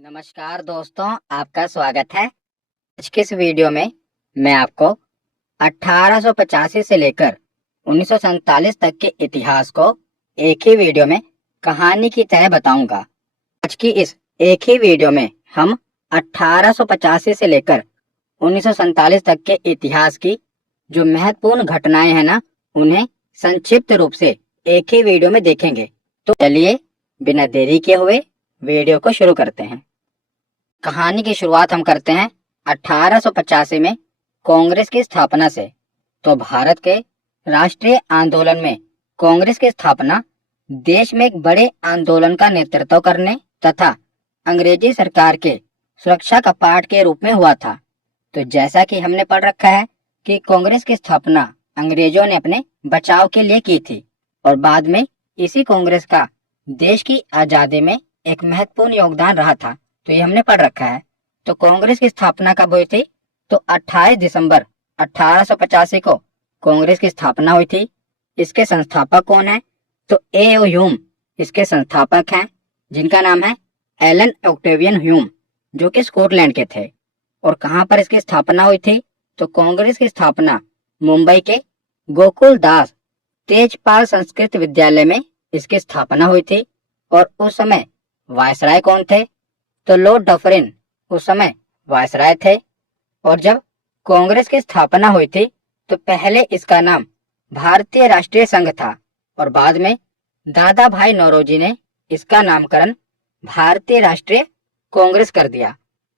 नमस्कार दोस्तों, आपका स्वागत है। आज के इस वीडियो में मैं आपको 1885 से लेकर 1947 तक के इतिहास को एक ही वीडियो में कहानी की तरह बताऊंगा। आज की इस एक ही वीडियो में हम 1885 से लेकर 1947 तक के इतिहास की जो महत्वपूर्ण घटनाएं हैं ना, उन्हें संक्षिप्त रूप से एक ही वीडियो में देखेंगे। तो चलिए बिना देरी किए हुए वीडियो को शुरू करते हैं। कहानी की शुरुआत हम करते हैं 1885 में कांग्रेस की स्थापना से। तो भारत के राष्ट्रीय आंदोलन में कांग्रेस की स्थापना देश में एक बड़े आंदोलन का नेतृत्व करने तथा अंग्रेजी सरकार के सुरक्षा कपाट के रूप में हुआ था। तो जैसा कि हमने पढ़ रखा है कि कांग्रेस की स्थापना अंग्रेजों ने अपने बचाव के लिए की थी और बाद में इसी कांग्रेस का देश की आजादी में एक महत्वपूर्ण योगदान रहा था। तो ये हमने पढ़ रखा है। तो कांग्रेस की स्थापना कब हुई थी? तो 28 दिसंबर 1885 को कांग्रेस की स्थापना हुई थी। इसके संस्थापक कौन है? तो ए.ओ. ह्यूम इसके संस्थापक हैं, जिनका नाम है एलन ऑक्टेवियन ह्यूम, जो कि स्कॉटलैंड के थे। और कहाँ पर इसकी स्थापना हुई थी? तो कांग्रेस की स्थापना मुंबई के गोकुल दास तेजपाल संस्कृत विद्यालय में इसकी स्थापना हुई थी। और उस समय वायसराय कौन थे? तो लॉर्ड डफरिन उस समय वायसराय थे। और जब कांग्रेस की स्थापना हुई थी तो पहले इसका नाम भारतीय राष्ट्रीय संघ था और बाद में दादा भाई नौरोजी ने इसका नामकरण भारतीय राष्ट्रीय कांग्रेस कर दिया।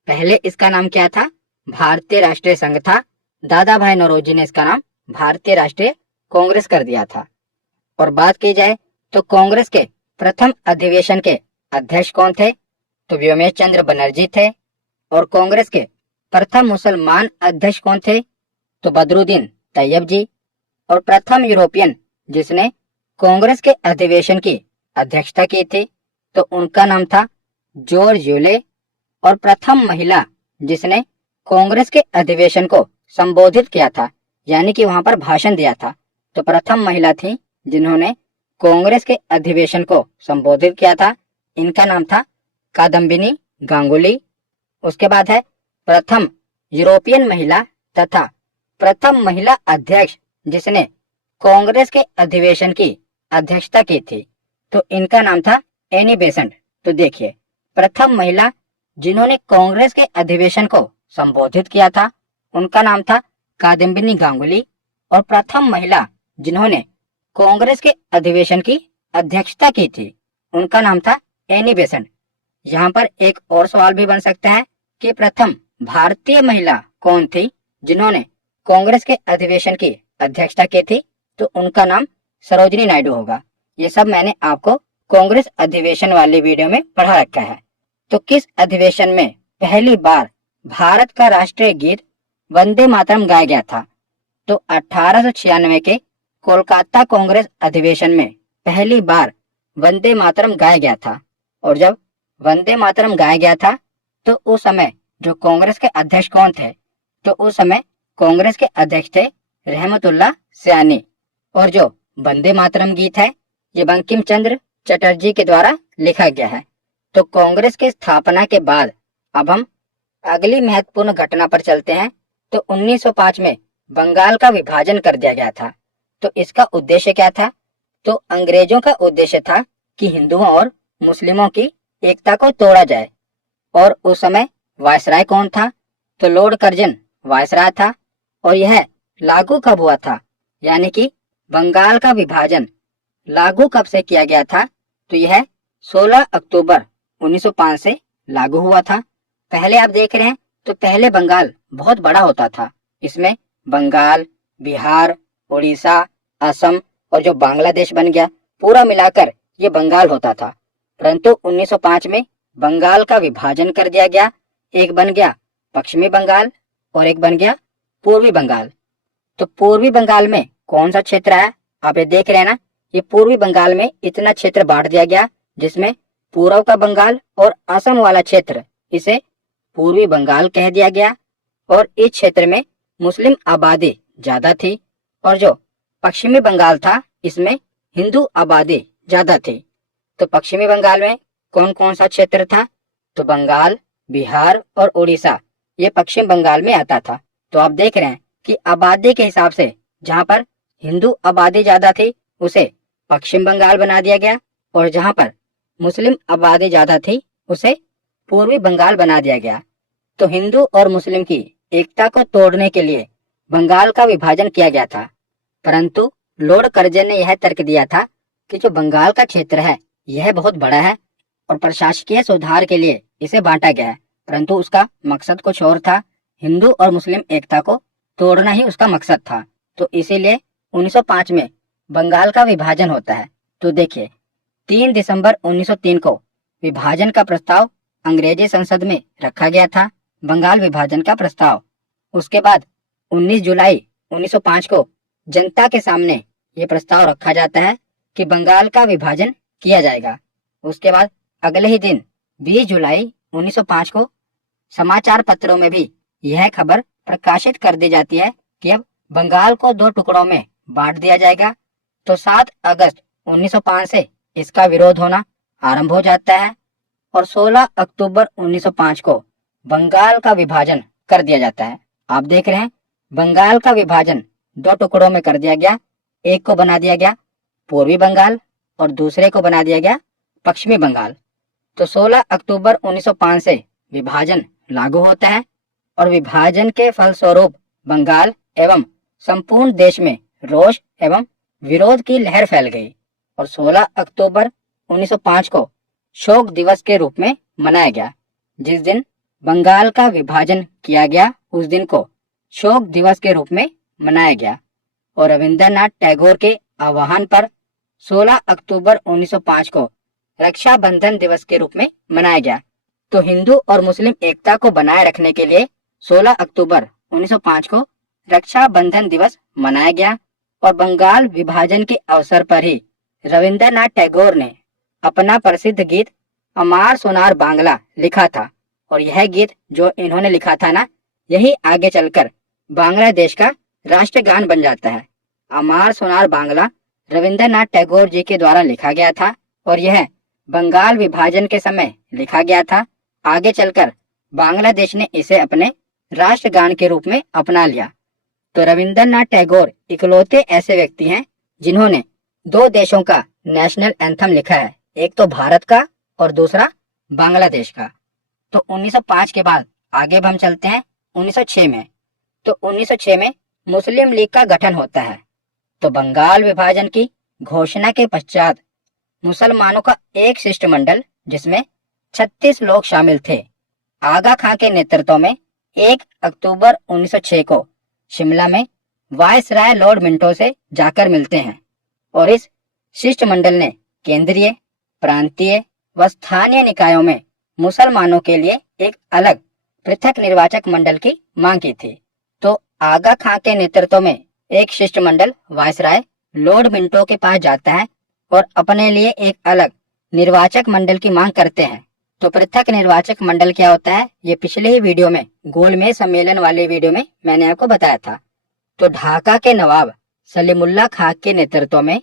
पहले इसका नाम क्या था? भारतीय राष्ट्रीय संघ था। दादा भाई नौरोजी ने इसका नाम भारतीय राष्ट्रीय कांग्रेस कर दिया था। और बात की जाए तो कांग्रेस के प्रथम अधिवेशन के अध्यक्ष कौन थे? तो व्योमेश चंद्र बनर्जी थे। और कांग्रेस के प्रथम मुसलमान अध्यक्ष कौन थे? तो बदरुद्दीन तैयब जी। और प्रथम यूरोपियन जिसने कांग्रेस के अधिवेशन की अध्यक्षता की थी तो उनका नाम था जॉर्ज यूले। और प्रथम महिला जिसने कांग्रेस के अधिवेशन को संबोधित किया था, यानी कि वहां पर भाषण दिया था, तो प्रथम महिला थी जिन्होंने कांग्रेस के अधिवेशन को संबोधित किया था। इनका नाम था कादम्बिनी गांगुली। उसके बाद है प्रथम यूरोपियन महिला तथा प्रथम महिला अध्यक्ष जिसने कांग्रेस के अधिवेशन की अध्यक्षता की थी, तो इनका नाम था एनी बेसेंट। तो देखिए, प्रथम महिला जिन्होंने कांग्रेस के अधिवेशन को संबोधित किया था उनका नाम था कादम्बिनी गांगुली। और प्रथम महिला जिन्होंने कांग्रेस के अधिवेशन की अध्यक्षता की थी उनका नाम था एनी बेसेंट। यहाँ पर एक और सवाल भी बन सकता है कि प्रथम भारतीय महिला कौन थी जिन्होंने कांग्रेस के अधिवेशन की अध्यक्षता की थी? तो उनका नाम सरोजिनी नायडू होगा। ये सब मैंने आपको कांग्रेस अधिवेशन वाली वीडियो में पढ़ा रखा है। तो किस अधिवेशन में पहली बार भारत का राष्ट्रीय गीत वंदे मातरम गाया गया था? तो 1896 के कोलकाता कांग्रेस अधिवेशन में पहली बार वंदे मातरम गाया गया था। और जब वंदे मातरम गाया गया था तो उस समय जो कांग्रेस के अध्यक्ष कौन थे? तो उस समय कांग्रेस के अध्यक्ष थे रहमतुल्लाह सयानी। और जो वंदे मातरम गीत है ये बंकिम चंद्र चटर्जी के द्वारा लिखा गया है। तो कांग्रेस की स्थापना के बाद अब हम अगली महत्वपूर्ण घटना पर चलते हैं। तो 1905 में बंगाल का विभाजन कर दिया गया था। तो इसका उद्देश्य क्या था? तो अंग्रेजों का उद्देश्य था कि हिंदुओं और मुस्लिमों की एकता को तोड़ा जाए। और उस समय वायसराय कौन था? तो लॉर्ड कर्जन वायसराय था। और यह लागू कब हुआ था? यानी कि बंगाल का विभाजन लागू कब से किया गया था? तो यह 16 अक्टूबर 1905 से लागू हुआ था। पहले आप देख रहे हैं तो पहले बंगाल बहुत बड़ा होता था। इसमें बंगाल, बिहार, उड़ीसा, असम और जो बांग्लादेश बन गया, पूरा मिलाकर ये बंगाल होता था। परंतु 1905 में बंगाल का विभाजन कर दिया गया। एक बन गया पश्चिमी बंगाल और एक बन गया पूर्वी बंगाल। तो पूर्वी बंगाल में कौन सा क्षेत्र है? आप ये देख रहे हैं ना, ये पूर्वी बंगाल में इतना क्षेत्र बांट दिया गया जिसमें पूर्व का बंगाल और असम वाला क्षेत्र, इसे पूर्वी बंगाल कह दिया गया। और इस क्षेत्र में मुस्लिम आबादी ज्यादा थी और जो पश्चिमी बंगाल था इसमें हिंदू आबादी ज्यादा थी। तो पश्चिमी बंगाल में कौन कौन सा क्षेत्र था? तो बंगाल, बिहार और उड़ीसा ये पश्चिम बंगाल में आता था। तो आप देख रहे हैं कि आबादी के हिसाब से जहाँ पर हिंदू आबादी ज्यादा थी उसे पश्चिम बंगाल बना दिया गया, और जहाँ पर मुस्लिम आबादी ज्यादा थी उसे पूर्वी बंगाल बना दिया गया। तो हिंदू और मुस्लिम की एकता को तोड़ने के लिए बंगाल का विभाजन किया गया था, परंतु लॉर्ड कर्जन ने यह तर्क दिया था कि जो बंगाल का क्षेत्र है यह बहुत बड़ा है और प्रशासकीय सुधार के लिए इसे बांटा गया है, परंतु उसका मकसद कुछ और था। हिंदू और मुस्लिम एकता को तोड़ना ही उसका मकसद था। तो इसीलिए 1905 में बंगाल का विभाजन होता है। तो देखिए 3 दिसंबर 1903 को विभाजन का प्रस्ताव अंग्रेजी संसद में रखा गया था, बंगाल विभाजन का प्रस्ताव। उसके बाद 19 जुलाई 1905 को जनता के सामने ये प्रस्ताव रखा जाता है कि बंगाल का विभाजन किया जाएगा। उसके बाद अगले ही दिन 20 जुलाई 1905 को समाचार पत्रों में भी यह खबर प्रकाशित कर दी जाती है कि अब बंगाल को 2 टुकड़ों में बांट दिया जाएगा। तो 7 अगस्त 1905 से इसका विरोध होना आरंभ हो जाता है और 16 अक्टूबर 1905 को बंगाल का विभाजन कर दिया जाता है। आप देख रहे हैं बंगाल का विभाजन 2 टुकड़ों में कर दिया गया। एक को बना दिया गया पूर्वी बंगाल और दूसरे को बना दिया गया पश्चिमी बंगाल। तो 16 अक्टूबर 1905 से विभाजन लागू होता है और विभाजन के फलस्वरूप बंगाल एवं संपूर्ण देश में रोष एवं विरोध की लहर फैल गई और 16 अक्टूबर 1905 को शोक दिवस के रूप में मनाया गया। जिस दिन बंगाल का विभाजन किया गया उस दिन को शोक दिवस के रूप में मनाया गया और रविंद्रनाथ टैगोर के आह्वान पर 16 अक्टूबर 1905 को रक्षाबंधन दिवस के रूप में मनाया गया। तो हिंदू और मुस्लिम एकता को बनाए रखने के लिए 16 अक्टूबर 1905 को रक्षाबंधन दिवस मनाया गया और बंगाल विभाजन के अवसर पर ही रविंद्रनाथ टैगोर ने अपना प्रसिद्ध गीत अमार सोनार बांग्ला लिखा था और यह गीत जो इन्होंने लिखा था ना, यही आगे चलकर बांग्लादेश का राष्ट्रगान बन जाता है। अमार सोनार बांग्ला रविंद्रनाथ टैगोर जी के द्वारा लिखा गया था और यह बंगाल विभाजन के समय लिखा गया था। आगे चलकर बांग्लादेश ने इसे अपने राष्ट्रगान के रूप में अपना लिया। तो रविंद्रनाथ टैगोर इकलौते ऐसे व्यक्ति हैं जिन्होंने 2 देशों का नेशनल एंथम लिखा है, एक तो भारत का और दूसरा बांग्लादेश का। तो 1905 के बाद आगे हम चलते हैं 1906 में। तो 1906 में मुस्लिम लीग का गठन होता है। तो बंगाल विभाजन की घोषणा के पश्चात मुसलमानों का एक शिष्टमंडल जिसमें 36 लोग शामिल थे, आगा खां के नेतृत्व में 1 अक्टूबर 1906 को शिमला में वायसराय लॉर्ड मिंटो से जाकर मिलते हैं और इस शिष्टमंडल ने केंद्रीय, प्रांतीय व स्थानीय निकायों में मुसलमानों के लिए एक अलग पृथक निर्वाचक मंडल की मांग की थी। तो आगा खां के नेतृत्व में एक शिष्टमंडल वायसराय लॉर्ड मिंटो के पास जाता है और अपने लिए एक अलग निर्वाचक मंडल की मांग करते हैं। तो पृथक निर्वाचक मंडल क्या होता है, ये पिछले ही वीडियो में गोलमेज सम्मेलन वाले वीडियो में मैंने आपको बताया था। तो ढाका के नवाब सलीमुल्लाह खां के नेतृत्व में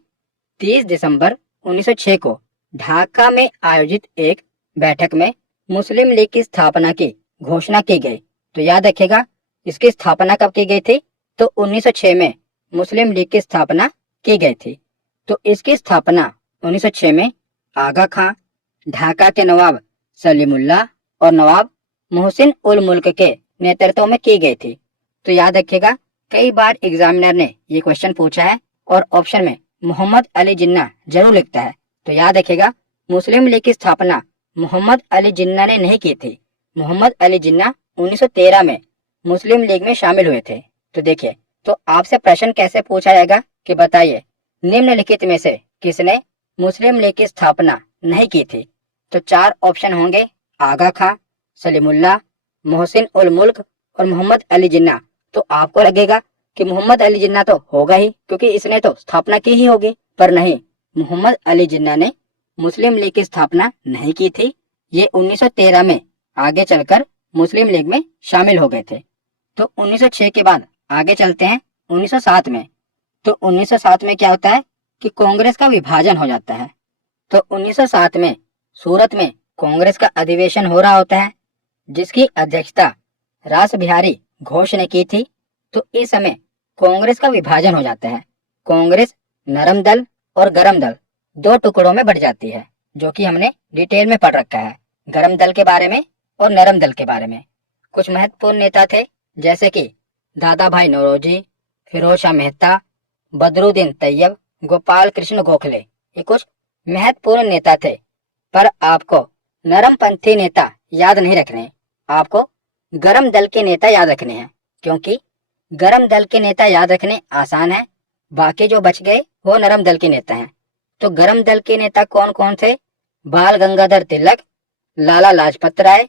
30 दिसंबर 1906 को ढाका में आयोजित एक बैठक में मुस्लिम लीग की स्थापना की घोषणा की गई। तो याद रखिएगा इसकी स्थापना कब की गई थी, तो 1906 में मुस्लिम लीग की स्थापना की गई थी। तो इसकी स्थापना 1906 में आगा खां, ढाका के नवाब सलीमुल्लाह और नवाब मोहसिन उल मुल्क के नेतृत्व में की गई थी। तो याद रखिएगा कई बार एग्जामिनर ने ये क्वेश्चन पूछा है और ऑप्शन में मोहम्मद अली जिन्ना जरूर लिखता है। तो याद रखिएगा मुस्लिम लीग की स्थापना मोहम्मद अली जिन्ना ने नहीं की थी। मोहम्मद अली जिन्ना 1913 में मुस्लिम लीग में शामिल हुए थे। तो देखिए, तो आपसे प्रश्न कैसे पूछा जाएगा कि बताइए निम्नलिखित में से किसने मुस्लिम लीग की स्थापना नहीं की थी। तो 4 ऑप्शन होंगे, आगा खां, सलीमुल्लाह, मोहसिन उल मुल्क और मोहम्मद अली जिन्ना। तो आपको लगेगा कि मोहम्मद अली जिन्ना तो होगा ही क्योंकि इसने तो स्थापना की ही होगी, पर नहीं, मोहम्मद अली जिन्ना ने मुस्लिम लीग की स्थापना नहीं की थी। ये 1913 में आगे चलकर मुस्लिम लीग में शामिल हो गए थे। तो 1906 के बाद आगे चलते हैं 1907 में। तो 1907 में क्या होता है कि कांग्रेस का विभाजन हो जाता है। तो 1907 में सूरत में कांग्रेस का अधिवेशन हो रहा होता है, जिसकी अध्यक्षता रास बिहारी घोष ने की थी। तो इस समय कांग्रेस का विभाजन हो जाता है। कांग्रेस नरम दल और गरम दल दो टुकड़ों में बढ़ जाती है, जो कि हमने डिटेल में पढ़ रखा है, गरम दल के बारे में और नरम दल के बारे में। कुछ महत्वपूर्ण नेता थे, जैसे कि दादा भाई नौरोजी, फिरोज शाह मेहता, बदरुद्दीन तैयब, गोपाल कृष्ण गोखले। ये कुछ महत्वपूर्ण नेता थे। पर आपको नरमपंथी नेता याद नहीं रखने, आपको गरम दल के नेता याद रखने हैं, क्योंकि गरम दल के नेता याद रखने आसान है, बाकी जो बच गए वो नरम दल के नेता हैं। तो गरम दल के नेता कौन कौन थे? बाल गंगाधर तिलक, लाला लाजपत राय,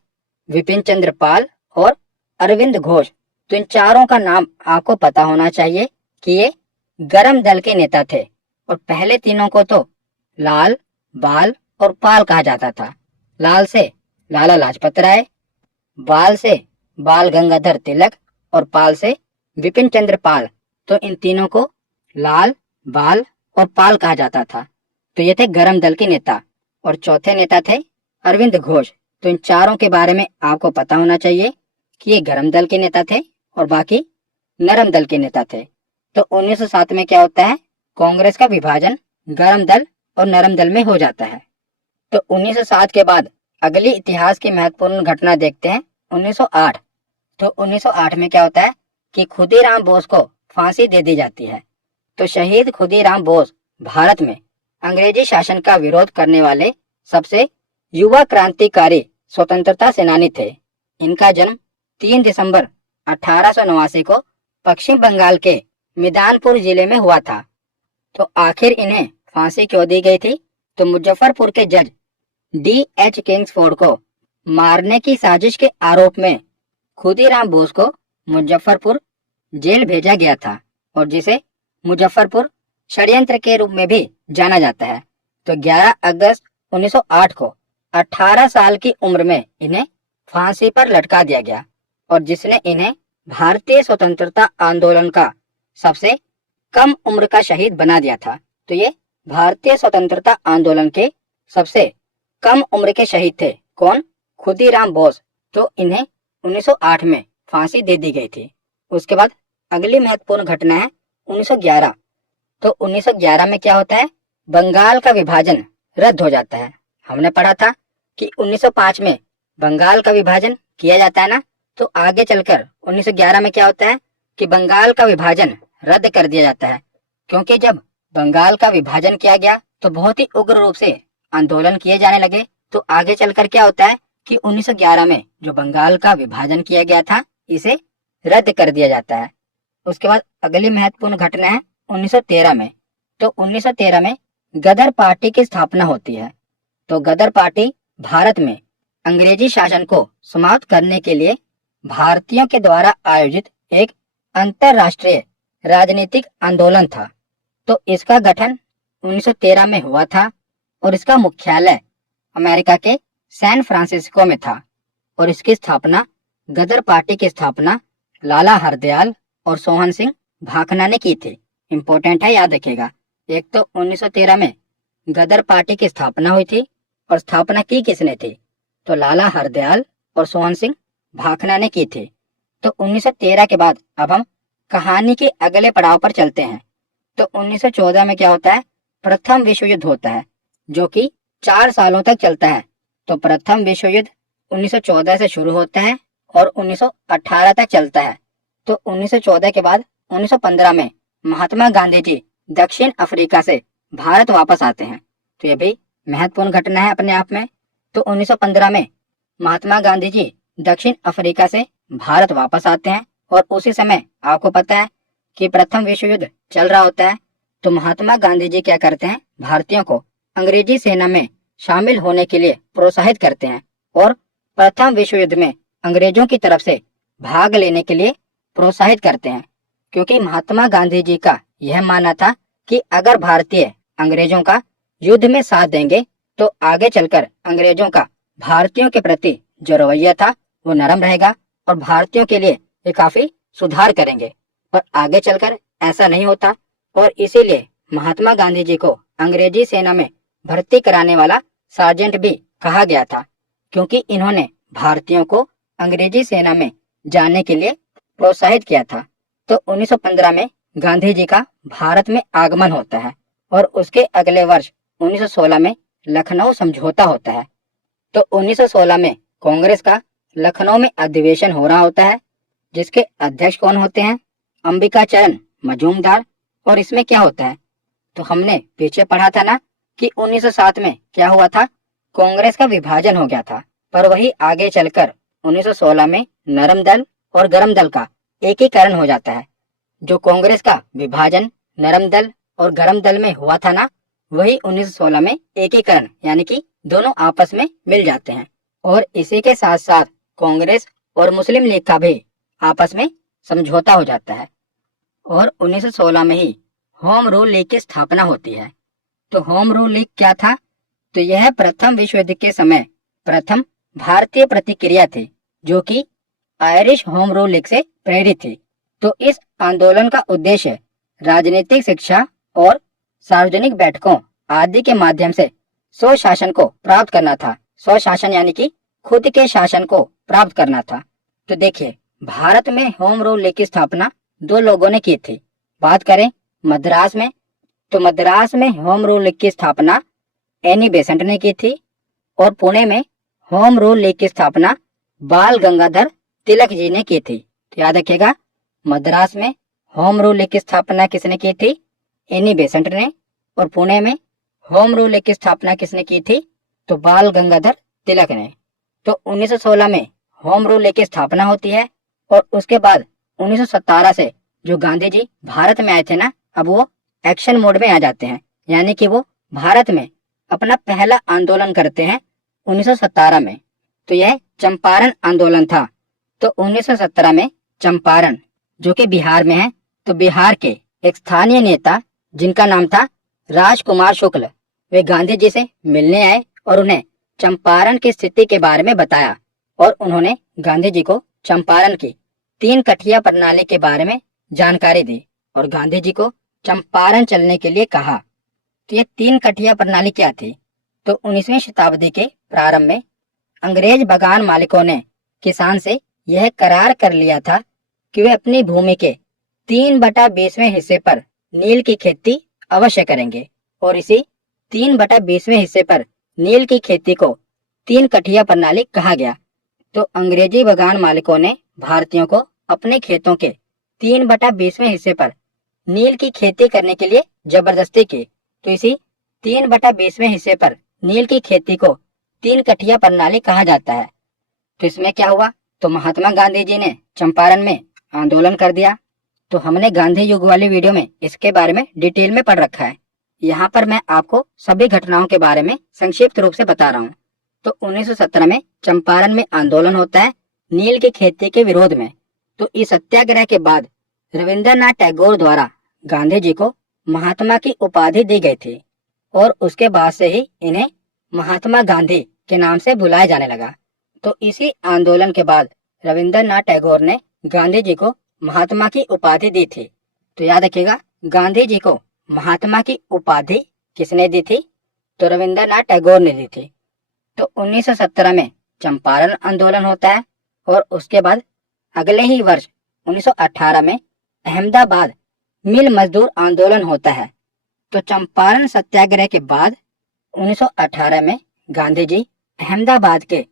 विपिन चंद्र पाल और अरविंद घोष। तो इन चारों का नाम आपको पता होना चाहिए कि ये गरम दल के नेता थे। और पहले तीनों को तो लाल, बाल और पाल कहा जाता था। लाल से लाला लाजपत राय, बाल से बाल गंगाधर तिलक और पाल से विपिन चंद्र पाल। तो इन तीनों को लाल, बाल और पाल कहा जाता था। तो ये थे गरम दल के नेता। और चौथे नेता थे अरविंद घोष। तो इन चारों के बारे में आपको पता होना चाहिए कि ये गरम दल के नेता थे और बाकी नरम दल के नेता थे। तो 1907 में क्या होता है? कांग्रेस का विभाजन गरम दल और नरम दल में हो जाता है। तो 1907 के बाद अगली इतिहास की महत्वपूर्ण घटना देखते हैं, 1908। तो 1908 में क्या होता है कि खुदीराम बोस को फांसी दे दी जाती है। तो शहीद खुदीराम बोस भारत में अंग्रेजी शासन का विरोध करने वाले सबसे युवा क्रांतिकारी स्वतंत्रता सेनानी थे। इनका जन्म 3 दिसंबर 1889 को पश्चिम बंगाल के मिदानपुर जिले में हुआ था। तो आखिर इन्हें फांसी क्यों दी गई थी? तो मुजफ्फरपुर के जज D.H. किंग्सफोर्ड को मारने की साजिश के आरोप में खुदीराम बोस को मुजफ्फरपुर जेल भेजा गया था, और जिसे मुजफ्फरपुर षड्यंत्र के रूप में भी जाना जाता है। तो 11 अगस्त 1908 को 18 साल की उम्र में इन्हें फांसी पर लटका दिया गया, और जिसने इन्हें भारतीय स्वतंत्रता आंदोलन का सबसे कम उम्र का शहीद बना दिया था। तो ये भारतीय स्वतंत्रता आंदोलन के सबसे कम उम्र के शहीद थे। कौन? खुदीराम बोस। तो इन्हें 1908 में फांसी दे दी गई थी। उसके बाद अगली महत्वपूर्ण घटना है 1911। तो 1911 में क्या होता है? बंगाल का विभाजन रद्द हो जाता है। हमने पढ़ा था कि 1905 में बंगाल का विभाजन किया जाता है ना। तो आगे चलकर 1911 में क्या होता है कि बंगाल का विभाजन रद्द कर दिया जाता है, क्योंकि जब बंगाल का विभाजन किया गया तो बहुत ही उग्र रूप से आंदोलन किए जाने लगे। तो आगे चलकर क्या होता है कि 1911 में जो बंगाल का विभाजन किया गया था, इसे रद्द कर दिया जाता है। उसके बाद अगली महत्वपूर्ण घटना है 1913 में। तो 1913 में गदर पार्टी की स्थापना होती है। तो गदर पार्टी भारत में अंग्रेजी शासन को समाप्त करने के लिए भारतीयों के द्वारा आयोजित एक अंतरराष्ट्रीय राजनीतिक आंदोलन था। तो इसका गठन 1913 में हुआ था, और इसका मुख्यालय अमेरिका के सैन फ्रांसिस्को में था। और इसकी स्थापना, गदर पार्टी की स्थापना लाला हरदयाल और सोहन सिंह भाखना ने की थी। इंपॉर्टेंट है, याद रखिएगा। एक तो 1913 में गदर पार्टी की स्थापना हुई थी, और स्थापना की किसने थी? तो लाला हरदयाल और सोहन सिंह भाखना ने की थी। तो 1913 के बाद अब हम कहानी के अगले पड़ाव पर चलते हैं। तो 1914 में क्या होता है? प्रथम विश्व युद्ध होता है, जो कि 4 सालों तक चलता है। तो प्रथम विश्व युद्ध 1914 से शुरू होता है और 1918 तक चलता है। तो 1914 के बाद 1915 में महात्मा गांधी जी दक्षिण अफ्रीका से भारत वापस आते हैं। तो ये भी महत्वपूर्ण घटना है अपने आप में। तो 1915 में महात्मा गांधी जी दक्षिण अफ्रीका से भारत वापस आते हैं, और उसी समय आपको पता है कि प्रथम विश्व युद्ध चल रहा होता है। तो महात्मा गांधी जी क्या करते हैं? भारतीयों को अंग्रेजी सेना में शामिल होने के लिए प्रोत्साहित करते हैं, और प्रथम विश्व युद्ध में अंग्रेजों की तरफ से भाग लेने के लिए प्रोत्साहित करते हैं, क्योंकि महात्मा गांधी जी का यह मानना था कि अगर भारतीय अंग्रेजों का युद्ध में साथ देंगे तो आगे चलकर अंग्रेजों का भारतीयों के प्रति जो रवैया था वो नरम रहेगा, और भारतीयों के लिए ये काफी सुधार करेंगे। पर आगे चलकर ऐसा नहीं होता, और इसीलिए महात्मा गांधी जी को अंग्रेजी सेना में भर्ती कराने वाला सार्जेंट भी कहा गया था। क्योंकि इन्होंने भारतीयों को अंग्रेजी सेना में जाने के लिए प्रोत्साहित किया था। तो 1915 में गांधी जी का भारत में आगमन होता है और उसके अगले वर्ष 1916 में लखनऊ समझौता होता है। तो 1916 में कांग्रेस का लखनऊ में अधिवेशन हो रहा होता है, जिसके अध्यक्ष कौन होते हैं? अंबिका चरण मजूमदार। और इसमें क्या होता है, तो हमने पीछे पढ़ा था ना कि 1907 में क्या हुआ था, कांग्रेस का विभाजन हो गया था। पर वही आगे चलकर 1916 में नरम दल और गरम दल का एकीकरण हो जाता है। जो कांग्रेस का विभाजन नरम दल और गरम दल में हुआ था ना, वही 1916 में एकीकरण यानी कि दोनों आपस में मिल जाते हैं। और इसी के साथ साथ कांग्रेस और मुस्लिम लीग का भी आपस में समझौता हो जाता है और 1916 में ही होम रूल लीग की स्थापना होती है। तो होम रूल लीग क्या था, तो यह प्रथम विश्व युद्ध के समय प्रथम भारतीय प्रतिक्रिया थी, जो कि आयरिश होम रूल लीग से प्रेरित थी। तो इस आंदोलन का उद्देश्य राजनीतिक शिक्षा और सार्वजनिक बैठकों आदि के माध्यम से स्वशासन को प्राप्त करना था। स्वशासन यानी कि खुद के शासन को प्राप्त करना था। तो देखिए, भारत में होम रूल लीग की स्थापना दो लोगों ने की थी। बात करें मद्रास में, तो मद्रास में होम रूल लीग की स्थापना एनी बेसेंट ने की थी और पुणे में होम रूल लीग की स्थापना बाल गंगाधर तिलक जी ने की थी। तो याद रखिएगा, मद्रास में होम रूल लीग की स्थापना किसने की थी? एनी बेसेंट ने। और पुणे में होम रूल लीग की स्थापना किसने की थी? तो बाल गंगाधर तिलक ने। तो 1916 में होम रूल लीग की स्थापना होती है और उसके बाद 1917 से जो गांधी जी भारत में आए थे ना, अब वो एक्शन मोड में आ जाते हैं, यानी कि वो भारत में अपना पहला आंदोलन करते हैं 1917 में। तो यह चंपारण आंदोलन था। तो 1917 में चंपारण, जो कि बिहार में है, तो बिहार के एक स्थानीय नेता जिनका नाम था राजकुमार शुक्ल, वे गांधी जी से मिलने आए और उन्हें चंपारण की स्थिति के बारे में बताया और उन्होंने गांधी जी को चंपारण की 3 कठिया प्रणाली के बारे में जानकारी दी और गांधी जी को चंपारण चलने के लिए कहा। तो ये 3 कठिया प्रणाली क्या थी? तो 19वीं शताब्दी के प्रारंभ में अंग्रेज बगान मालिकों ने किसान से यह करार कर लिया था कि वे अपनी भूमि के 3/20वें हिस्से पर नील की खेती अवश्य करेंगे और इसी 3/20वें हिस्से पर नील की खेती को 3 कठिया प्रणाली कहा गया। तो अंग्रेजी बगान मालिकों ने भारतीयों को अपने खेतों के 3/20वें हिस्से पर नील की खेती करने के लिए जबरदस्ती की। तो इसी 3/20वें हिस्से पर नील की खेती को 3 कठिया प्रणाली कहा जाता है। तो इसमें क्या हुआ, तो महात्मा गांधी जी ने चंपारण में आंदोलन कर दिया। तो हमने गांधी युग वाली वीडियो में इसके बारे में डिटेल में पढ़ रखा है। यहाँ पर मैं आपको सभी घटनाओं के बारे में संक्षिप्त रूप से बता रहा हूँ। तो 1917 में चंपारण में आंदोलन होता है नील की खेती के विरोध में। तो इस सत्याग्रह के बाद रविंद्रनाथ टैगोर द्वारा गांधी जी को महात्मा की उपाधि दी गई थी और उसके बाद से ही इन्हें महात्मा गांधी के नाम से बुलाया जाने लगा। तो इसी आंदोलन के बाद रविंद्रनाथ टैगोर ने गांधी जी को महात्मा की उपाधि दी थी। तो याद रखिएगा, गांधी जी को महात्मा की उपाधि किसने दी थी? तो रविंद्रनाथ टैगोर ने दी थी। तो 1917 में चंपारण आंदोलन होता है और उसके बाद अगले ही वर्ष 1918 में अहमदाबाद मिल मजदूर आंदोलन होता है। तो चंपारण सत्याग्रह के बाद 1918 में गांधी जी अहमदाबाद के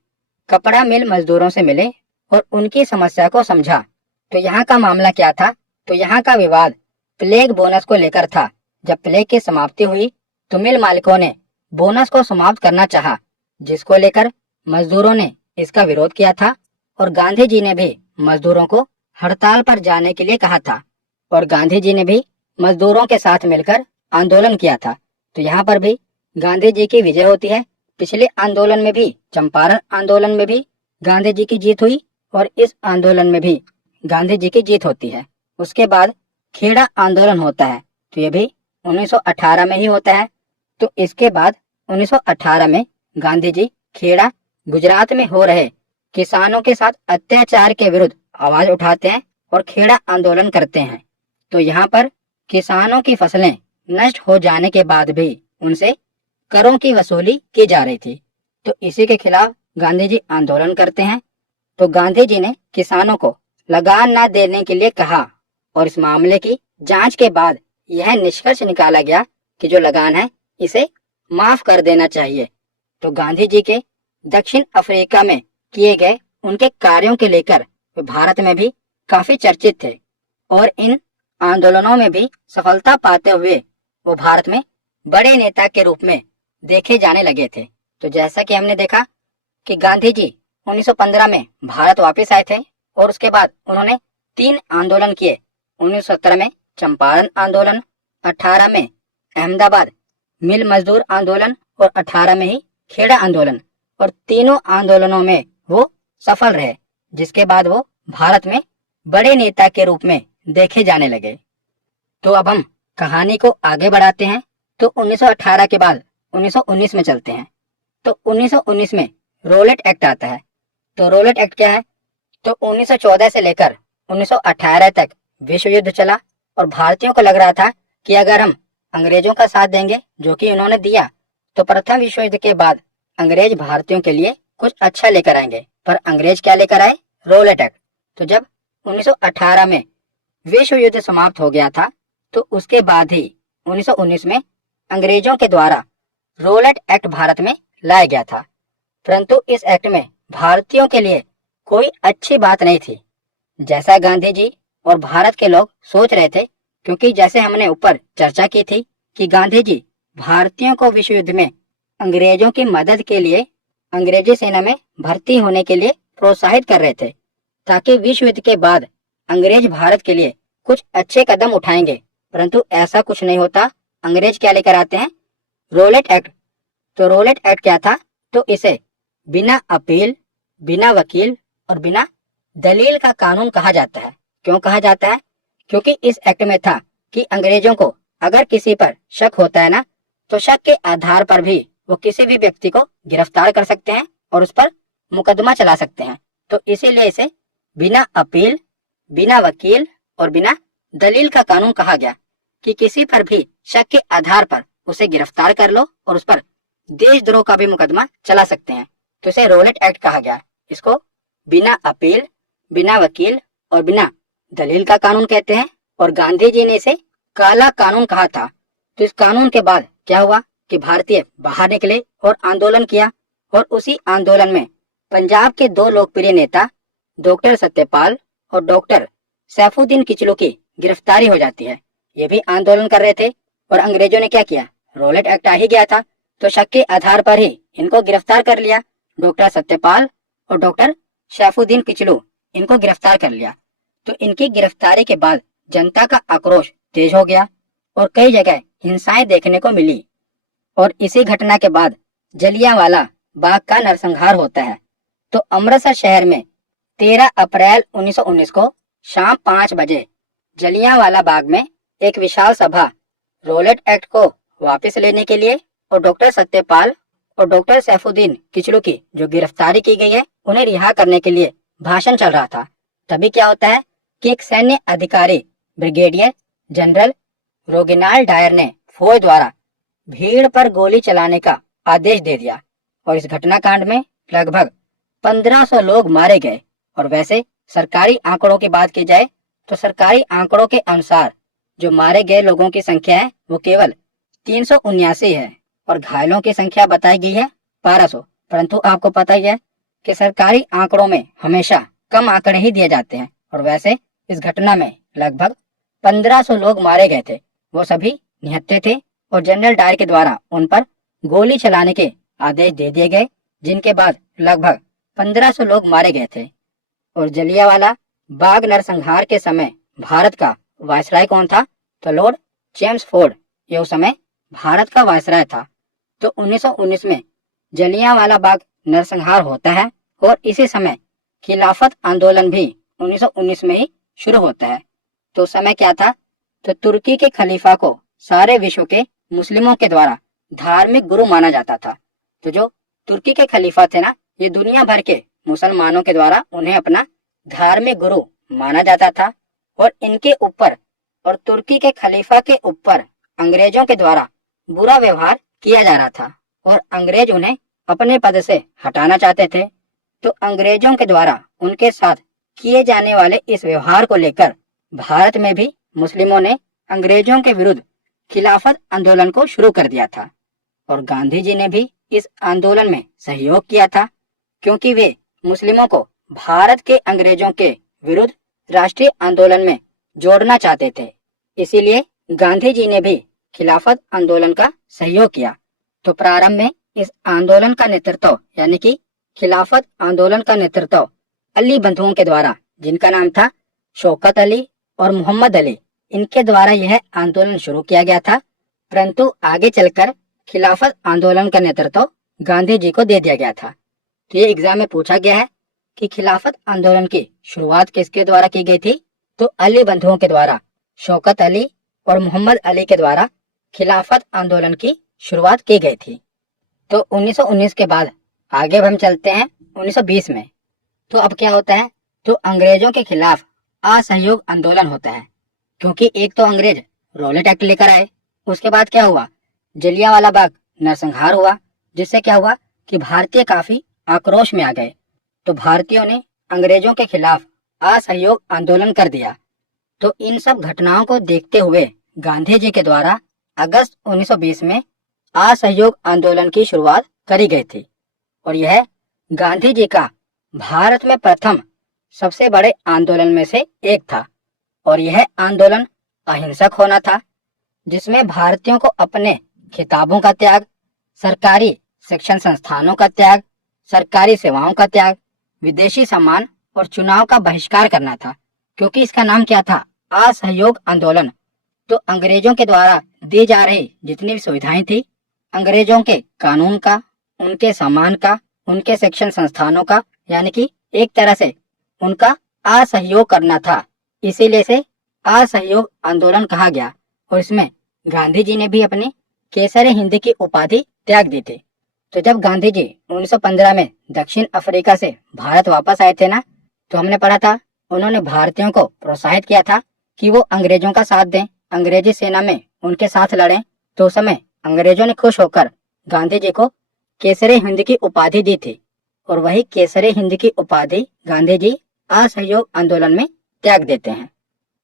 कपड़ा मिल मजदूरों से मिले और उनकी समस्या को समझा। तो यहाँ का मामला क्या था, तो यहाँ का विवाद प्लेग बोनस को लेकर था। जब प्लेग की समाप्ति हुई तो मिल मालिकों ने बोनस को समाप्त करना चाहा, जिसको लेकर मजदूरों ने इसका विरोध किया था और गांधी जी ने भी मजदूरों को हड़ताल पर जाने के लिए कहा था और गांधी जी ने भी मजदूरों के साथ मिलकर आंदोलन किया था। तो यहाँ पर भी गांधी जी की विजय होती है। पिछले आंदोलन में भी, चंपारण आंदोलन में भी गांधी जी की जीत हुई और इस आंदोलन में भी गांधी जी की जीत होती है। उसके बाद खेड़ा आंदोलन होता है, तो ये भी 1918 में ही होता है। तो इसके बाद 1918 में गांधी जी खेड़ा, गुजरात में हो रहे किसानों के साथ अत्याचार के विरुद्ध आवाज उठाते हैं और खेड़ा आंदोलन करते हैं। तो यहाँ पर किसानों की फसलें नष्ट हो जाने के बाद भी उनसे करों की वसूली की जा रही थी। तो इसी के खिलाफ गांधी जी आंदोलन करते हैं तो गांधी जी ने किसानों को लगान न देने के लिए कहा और इस मामले की जांच के बाद यह निष्कर्ष निकाला गया कि जो लगान है इसे माफ कर देना चाहिए। तो गांधी जी के दक्षिण अफ्रीका में किए गए उनके कार्यों के लेकर वे भारत में भी काफी चर्चित थे और इन आंदोलनों में भी सफलता पाते हुए वो भारत में बड़े नेता के रूप में देखे जाने लगे थे। तो जैसा कि हमने देखा कि गांधी जी 1915 में भारत वापस आए थे और उसके बाद उन्होंने 3 आंदोलन किए। 1917 में चंपारण आंदोलन, 18 में अहमदाबाद मिल मजदूर आंदोलन और 18 में ही खेड़ा आंदोलन, और तीनों आंदोलनों में वो सफल रहे, जिसके बाद वो भारत में बड़े नेता के रूप में देखे जाने लगे। तो अब हम कहानी को आगे बढ़ाते हैं। तो 1918 के बाद 1919 में चलते हैं। तो 1919 में रोलेट एक्ट आता है। तो रोलेट एक्ट क्या है? तो 1914 से लेकर 1918 तक विश्व युद्ध चला और भारतीयों को लग रहा था कि अगर हम अंग्रेजों का साथ देंगे, जो कि उन्होंने दिया, तो प्रथम विश्व युद्ध के बाद अंग्रेज भारतीयों के लिए कुछ अच्छा लेकर आएंगे। पर अंग्रेज क्या लेकर आए? Rowlatt act. तो जब 1918 में विश्व युद्ध समाप्त हो गया था तो उसके बाद ही 1919 में अंग्रेजों के द्वारा रोलेट एक्ट भारत में लाया गया था। परंतु इस एक्ट में भारतीयों के लिए कोई अच्छी बात नहीं थी, जैसा गांधी जी और भारत के लोग सोच रहे थे। क्योंकि जैसे हमने ऊपर चर्चा की थी कि गांधी जी भारतीयों को विश्व युद्ध में अंग्रेजों की मदद के लिए अंग्रेजी सेना में भर्ती होने के लिए प्रोत्साहित कर रहे थे, ताकि विश्व युद्ध के बाद अंग्रेज भारत के लिए कुछ अच्छे कदम उठाएंगे। परंतु ऐसा कुछ नहीं होता। अंग्रेज क्या लेकर आते हैं? Rowlatt act. तो रोलेट एक्ट क्या था? तो इसे बिना अपील, बिना वकील और बिना दलील का कानून कहा जाता है। क्यों कहा जाता है? क्योंकि इस एक्ट में था कि अंग्रेजों को अगर किसी पर शक होता है ना, तो शक के आधार पर भी वो किसी भी व्यक्ति को गिरफ्तार कर सकते हैं और उस पर मुकदमा चला सकते हैं। तो इसीलिए इसे बिना अपील, बिना वकील और बिना दलील का कानून कहा गया कि किसी पर भी शक के आधार पर उसे गिरफ्तार कर लो और उस पर देशद्रोह का भी मुकदमा चला सकते हैं। तो इसे रोलेट एक्ट कहा गया। इसको बिना अपील, बिना वकील और बिना दलील का कानून कहते हैं। और गांधी जी ने इसे काला कानून कहा था। तो इस कानून के बाद क्या हुआ कि भारतीय बाहर निकले और आंदोलन किया, और उसी आंदोलन में पंजाब के 2 लोकप्रिय नेता डॉक्टर सत्यपाल और डॉक्टर सैफुद्दीन किचलू की गिरफ्तारी हो जाती है। ये भी आंदोलन कर रहे थे और अंग्रेजों ने क्या किया? रोलेट एक्ट आ ही गया था, तो शक के आधार पर ही इनको गिरफ्तार कर लिया। डॉक्टर सत्यपाल और डॉक्टर सैफुद्दीन किचलू, इनको गिरफ्तार कर लिया। तो इनकी गिरफ्तारी के बाद जनता का आक्रोश तेज हो गया और कई जगह हिंसाएं देखने को मिली। और इसी घटना के बाद जलियांवाला बाग का नरसंहार होता है। तो अमृतसर शहर में 13 अप्रैल 1919 को शाम 5 बजे जलियांवाला बाग में एक विशाल सभा रोलेट एक्ट को वापस लेने के लिए और डॉक्टर सत्यपाल और डॉक्टर सैफुद्दीन किचलू की जो गिरफ्तारी की गई है उन्हें रिहा करने के लिए भाषण चल रहा था। तभी क्या होता है कि एक सैन्य अधिकारी ब्रिगेडियर जनरल रोगिनाल डायर ने फौज द्वारा भीड़ पर गोली चलाने का आदेश दे दिया और इस घटनाकांड में लगभग 1500 लोग मारे गए। और वैसे सरकारी आंकड़ों की बात की जाए तो सरकारी आंकड़ों के अनुसार जो मारे गए लोगों की संख्या है वो केवल 379 है और घायलों की संख्या बताई गई है 1200। परंतु आपको पता ही है कि सरकारी आंकड़ों में हमेशा कम आंकड़े ही दिए जाते हैं। और वैसे इस घटना में लगभग 1500 लोग मारे गए थे, वो सभी निहत्थे थे और जनरल डायर के द्वारा उन पर गोली चलाने के आदेश दे दिए गए, जिनके बाद लगभग 1500 लोग मारे गए थे। और जलियांवाला बाग नरसंहार के समय भारत का वायसराय कौन था? तो लॉर्ड चेम्सफोर्ड, ये उस समय भारत का वायसराय था। तो 1919 में जलियांवाला बाग नरसंहार होता है और इसी समय खिलाफत आंदोलन भी 1919 में ही शुरू होता है। तो उस समय क्या था? तो तुर्की के खलीफा को सारे विश्व के मुस्लिमों के द्वारा धार्मिक गुरु माना जाता था। तो जो तुर्की के खलीफा थे ना, ये दुनिया भर के मुसलमानों के द्वारा उन्हें अपना धार्मिक गुरु माना जाता था और इनके ऊपर और तुर्की के खलीफा के ऊपर अंग्रेजों के द्वारा बुरा व्यवहार किया जा रहा था और अंग्रेज उन्हें अपने पद से हटाना चाहते थे, तो अंग्रेजों के द्वारा उनके साथ किए जाने वाले इस व्यवहार को लेकर भारत में भी मुस्लिमों ने अंग्रेजों के विरुद्ध खिलाफत आंदोलन को शुरू कर दिया था। और गांधी जी ने भी इस आंदोलन में सहयोग किया था, क्योंकि वे मुस्लिमों को भारत के अंग्रेजों के विरुद्ध राष्ट्रीय आंदोलन में जोड़ना चाहते थे। इसीलिए गांधी जी ने भी खिलाफत आंदोलन का सहयोग किया। तो प्रारंभ में इस आंदोलन का नेतृत्व यानी कि खिलाफत आंदोलन का नेतृत्व अली बंधुओं के द्वारा, जिनका नाम था शौकत अली और मोहम्मद अली, इनके द्वारा यह आंदोलन शुरू किया गया था। परंतु आगे चलकर खिलाफत आंदोलन का नेतृत्व गांधी जी को दे दिया गया था। तो ये एग्जाम में पूछा गया है कि खिलाफत आंदोलन की शुरुआत किसके द्वारा की गई थी? तो अली बंधुओं के द्वारा, शौकत अली और मोहम्मद अली के द्वारा खिलाफत आंदोलन की शुरुआत की गई थी। तो 1919 के बाद आगे अब हम चलते हैं 1920 में। तो अब क्या होता है? तो अंग्रेजों के खिलाफ असहयोग आंदोलन होता है, क्योंकि एक तो अंग्रेज रॉलेट एक्ट लेकर आए, उसके बाद क्या हुआ, जलियांवाला बाग नरसंहार हुआ, जिससे क्या हुआ कि भारतीय काफी आक्रोश में आ गए। तो भारतीयों ने अंग्रेजों के खिलाफ असहयोग आंदोलन कर दिया। तो इन सब घटनाओं को देखते हुए गांधी जी के द्वारा अगस्त 1920 में असहयोग आंदोलन की शुरुआत करी गई थी। और यह गांधी जी का भारत में प्रथम सबसे बड़े आंदोलन में से एक था। और यह आंदोलन अहिंसक होना था, जिसमें भारतीयों को अपने खिताबों का त्याग, सरकारी शिक्षण संस्थानों का त्याग, सरकारी सेवाओं का त्याग, विदेशी सामान और चुनाव का बहिष्कार करना था। क्योंकि इसका नाम क्या था? असहयोग आंदोलन। तो अंग्रेजों के द्वारा दी जा रही जितनी भी सुविधाएं थी, अंग्रेजों के कानून का, उनके सामान का, उनके शिक्षण संस्थानों का, यानी कि एक तरह से उनका असहयोग करना था। इसीलिए से असहयोग आंदोलन कहा गया। और इसमें गांधी जी ने भी अपनी केसरे हिंद की उपाधि त्याग दी थी। तो जब गांधी जी 1915 में दक्षिण अफ्रीका से भारत वापस आए थे ना, तो हमने पढ़ा था उन्होंने भारतीयों को प्रोत्साहित किया था कि वो अंग्रेजों का साथ दें, अंग्रेजी सेना में उनके साथ लड़ें। तो उस समय अंग्रेजों ने खुश होकर गांधी जी को केसरे हिंद की उपाधि दी थी। और वही केसरे हिंद की उपाधि गांधी जी असहयोग आंदोलन में त्याग देते हैं।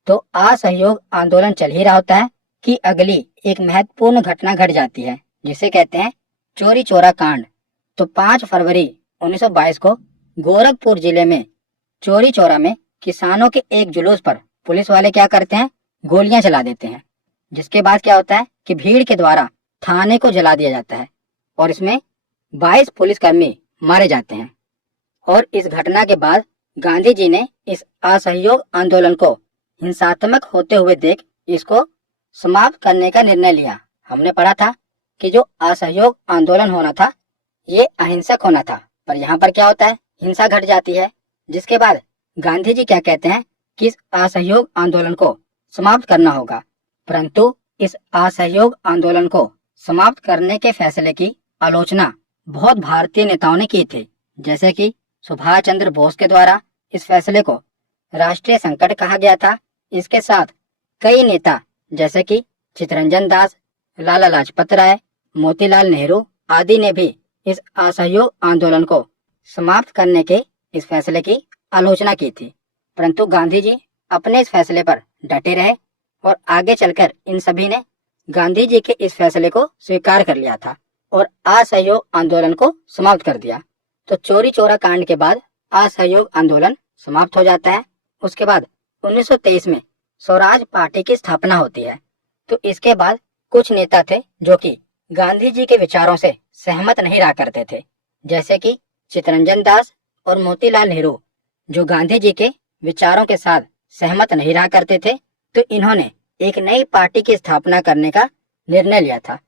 तो असहयोग आंदोलन चल ही रहा होता है कि अगली एक महत्वपूर्ण घटना घट जाती है, जिसे कहते हैं चोरी चोरा कांड। तो 5 फरवरी 1922 को गोरखपुर जिले में चोरी चोरा में किसानों के एक जुलूस पर पुलिस वाले क्या करते हैं? गोलियां चला देते हैं। जिसके बाद क्या होता है कि भीड़ के द्वारा थाने को जला दिया जाता है और इसमें 22 पुलिसकर्मी मारे जाते हैं। और इस घटना के बाद गांधी जी ने इस असहयोग आंदोलन को हिंसात्मक होते हुए देख इसको समाप्त करने का निर्णय लिया। हमने पढ़ा था कि जो असहयोग आंदोलन होना था ये अहिंसक होना था, पर यहाँ पर क्या होता है? हिंसा घट जाती है। जिसके बाद गांधी जी क्या कहते हैं कि इस असहयोग आंदोलन को समाप्त करना होगा। परंतु इस असहयोग आंदोलन को समाप्त करने के फैसले की आलोचना बहुत भारतीय नेताओं ने की थी, जैसे कि सुभाष चंद्र बोस के द्वारा इस फैसले को राष्ट्रीय संकट कहा गया था। इसके साथ कई नेता जैसे कि चित्तरंजन दास, लाला लाजपत राय, मोतीलाल नेहरू आदि ने भी इस असहयोग आंदोलन को समाप्त करने के इस फैसले की आलोचना की थी। परंतु गांधी जी अपने इस फैसले पर डटे रहे और आगे चलकर इन सभी ने गांधी जी के इस फैसले को स्वीकार कर लिया था और असहयोग आंदोलन को समाप्त कर दिया। तो चोरी चोरा कांड के बाद असहयोग आंदोलन समाप्त हो जाता है। उसके बाद 1923 में स्वराज पार्टी की स्थापना होती है। तो इसके बाद कुछ नेता थे जो कि गांधी जी के विचारों से सहमत नहीं रहा करते थे, जैसे कि चित्तरंजन दास और मोतीलाल नेहरू, जो गांधी जी के विचारों के साथ सहमत नहीं रहा करते थे। तो इन्होंने एक नई पार्टी की स्थापना करने का निर्णय लिया था।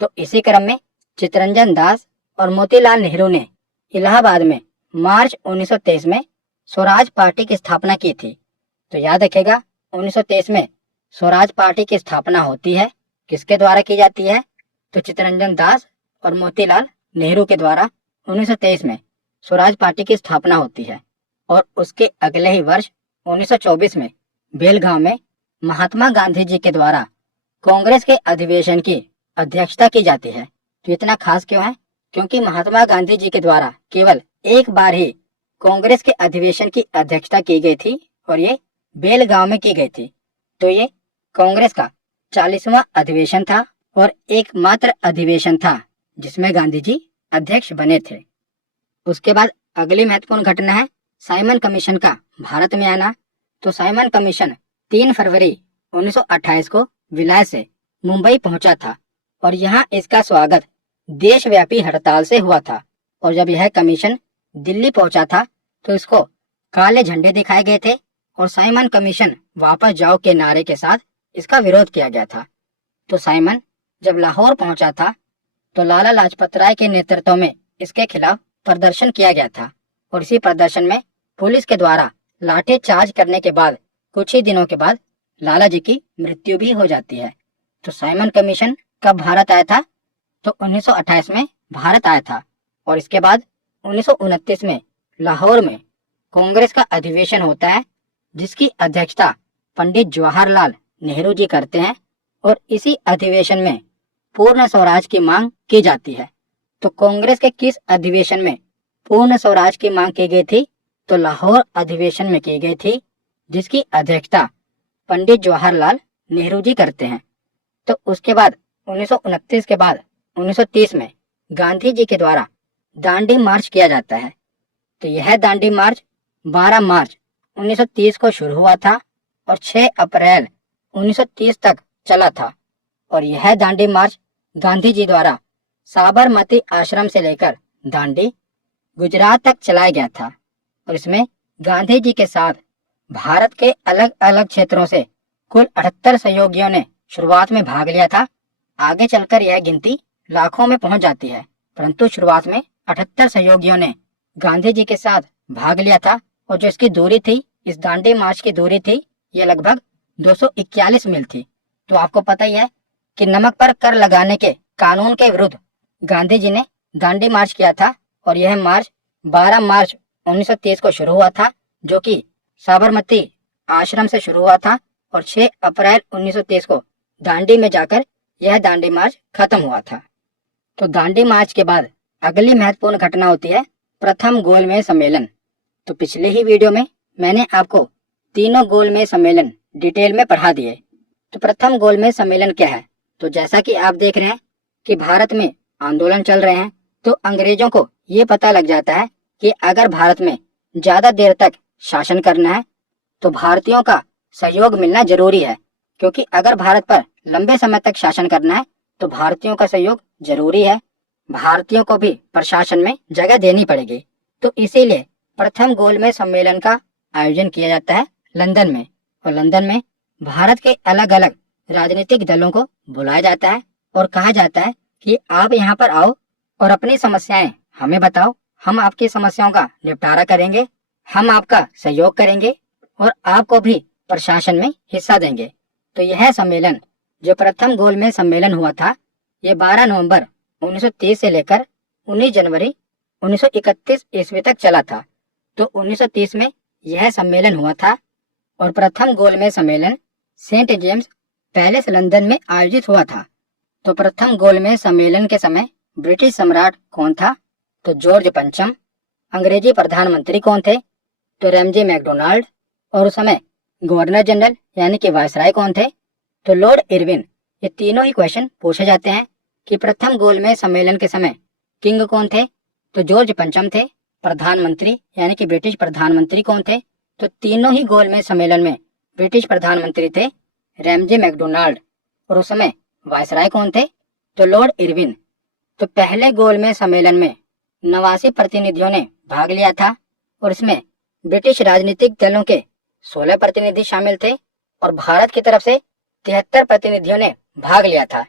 तो इसी क्रम में चित्तरंजन दास और मोतीलाल नेहरू ने इलाहाबाद में मार्च 1923 में स्वराज पार्टी की स्थापना की थी। तो याद रखेगा 1923 में स्वराज पार्टी की स्थापना होती है, किसके द्वारा की जाती है? तो चित्तरंजन दास और मोतीलाल नेहरू के द्वारा 1923 में स्वराज पार्टी की स्थापना होती है। और उसके अगले ही वर्ष 1924 में बेलगांव में महात्मा गांधी जी के द्वारा कांग्रेस के अधिवेशन की अध्यक्षता की जाती है। तो इतना खास क्यों है? क्योंकि महात्मा गांधी जी के द्वारा केवल एक बार ही कांग्रेस के अधिवेशन की अध्यक्षता की गई थी और ये बेलगांव में की गई थी। तो ये कांग्रेस का 40वां अधिवेशन था और एकमात्र अधिवेशन था जिसमें गांधी जी अध्यक्ष बने थे। उसके बाद अगली महत्वपूर्ण घटना है साइमन कमीशन का भारत में आना। तो साइमन कमीशन 3 फरवरी 1928 को विलय से मुंबई पहुंचा था और यहाँ इसका स्वागत देशव्यापी हड़ताल से हुआ था। और जब यह कमीशन दिल्ली पहुंचा था तो इसको काले झंडे दिखाए गए थे और साइमन कमीशन वापस जाओ के नारे के साथ इसका विरोध किया गया था। तो साइमन जब लाहौर पहुंचा था तो लाला लाजपत राय के नेतृत्व में इसके खिलाफ प्रदर्शन किया गया था और इसी प्रदर्शन में पुलिस के द्वारा लाठी चार्ज करने के बाद कुछ ही दिनों के बाद लाला जी की मृत्यु भी हो जाती है। तो साइमन कमीशन कब भारत आया था? तो 1928 में भारत आया था और इसके बाद 1929 में लाहौर में कांग्रेस का अधिवेशन होता है जिसकी अध्यक्षता पंडित जवाहरलाल नेहरू जी करते हैं और इसी अधिवेशन में पूर्ण स्वराज की मांग की जाती है। तो कांग्रेस के किस अधिवेशन में पूर्ण स्वराज की मांग की गई थी? तो लाहौर अधिवेशन में की गई थी जिसकी अध्यक्षता पंडित जवाहरलाल नेहरू जी करते हैं। तो उसके बाद 1929 के बाद 1930 में गांधी जी के द्वारा दांडी मार्च किया जाता है। तो यह दांडी मार्च 12 मार्च 1930 को शुरू हुआ था और 6 अप्रैल 1930 तक चला था और यह दांडी मार्च गांधी जी द्वारा साबरमती आश्रम से लेकर दांडी गुजरात तक चलाया गया था और इसमें गांधी जी के साथ भारत के अलग अलग क्षेत्रों से कुल 78 सहयोगियों ने शुरुआत में भाग लिया था। आगे चलकर यह गिनती लाखों में पहुंच जाती है, परंतु शुरुआत में 78 सहयोगियों ने गांधी जी के साथ भाग लिया था और जो इसकी दूरी थी, इस दांडी मार्च की दूरी थी, ये लगभग 241 मील थी। तो आपको पता ही है कि नमक पर कर लगाने के कानून के विरुद्ध गांधी जी ने दांडी मार्च किया था और यह मार्च 12 मार्च 1930 को शुरू हुआ था जो कि साबरमती आश्रम से शुरू हुआ था और 6 अप्रैल 1930 को दांडी में जाकर यह दांडी मार्च खत्म हुआ था। तो दांडी मार्च के बाद अगली महत्वपूर्ण घटना होती है प्रथम गोलमेज सम्मेलन। तो पिछले ही वीडियो में मैंने आपको तीनों गोलमेज सम्मेलन डिटेल में पढ़ा दिए। तो प्रथम गोलमेज सम्मेलन क्या है? तो जैसा कि आप देख रहे हैं कि भारत में आंदोलन चल रहे हैं तो अंग्रेजों को ये पता लग जाता है कि अगर भारत में ज्यादा देर तक शासन करना है तो भारतीयों का सहयोग मिलना जरूरी है, क्योंकि अगर भारत पर लंबे समय तक शासन करना है तो भारतीयों का सहयोग जरूरी है। भारतीयों को भी प्रशासन में जगह देनी पड़ेगी। तो इसीलिए प्रथम गोलमेज सम्मेलन का आयोजन किया जाता है लंदन में और लंदन में भारत के अलग अलग राजनीतिक दलों को बुलाया जाता है और कहा जाता है कि आप यहाँ पर आओ और अपनी समस्याएं हमें बताओ, हम आपकी समस्याओं का निपटारा करेंगे, हम आपका सहयोग करेंगे और आपको भी प्रशासन में हिस्सा देंगे। तो यह सम्मेलन जो प्रथम गोलमेज सम्मेलन हुआ था ये 12 नवंबर 1930 से लेकर 19 जनवरी 1931 ईस्वी तक चला था। तो 1930 में यह सम्मेलन हुआ था और प्रथम गोलमेज सम्मेलन सेंट जेम्स पैलेस लंदन में आयोजित हुआ था। तो प्रथम गोलमेज सम्मेलन के समय ब्रिटिश सम्राट कौन था? तो जॉर्ज पंचम। अंग्रेजी प्रधानमंत्री कौन थे? तो रैमजे मैकडोनाल्ड। और उस समय गवर्नर जनरल यानी कि वायसराय कौन थे? तो लॉर्ड इरविन। ये तीनों ही क्वेश्चन पूछे जाते हैं कि प्रथम गोलमेज सम्मेलन के समय किंग कौन थे? तो जॉर्ज पंचम थे। प्रधानमंत्री यानी कि ब्रिटिश प्रधानमंत्री कौन थे? तो तीनों ही गोलमेज सम्मेलन में ब्रिटिश प्रधानमंत्री थे रैमजे मैकडोनाल्ड। और उस समय वायसराय कौन थे? तो लॉर्ड इरविन। तो पहले गोलमेज सम्मेलन में 89 प्रतिनिधियों ने भाग लिया था और इसमें ब्रिटिश राजनीतिक दलों के 16 प्रतिनिधि शामिल थे और भारत की तरफ से 73 प्रतिनिधियों ने भाग लिया था,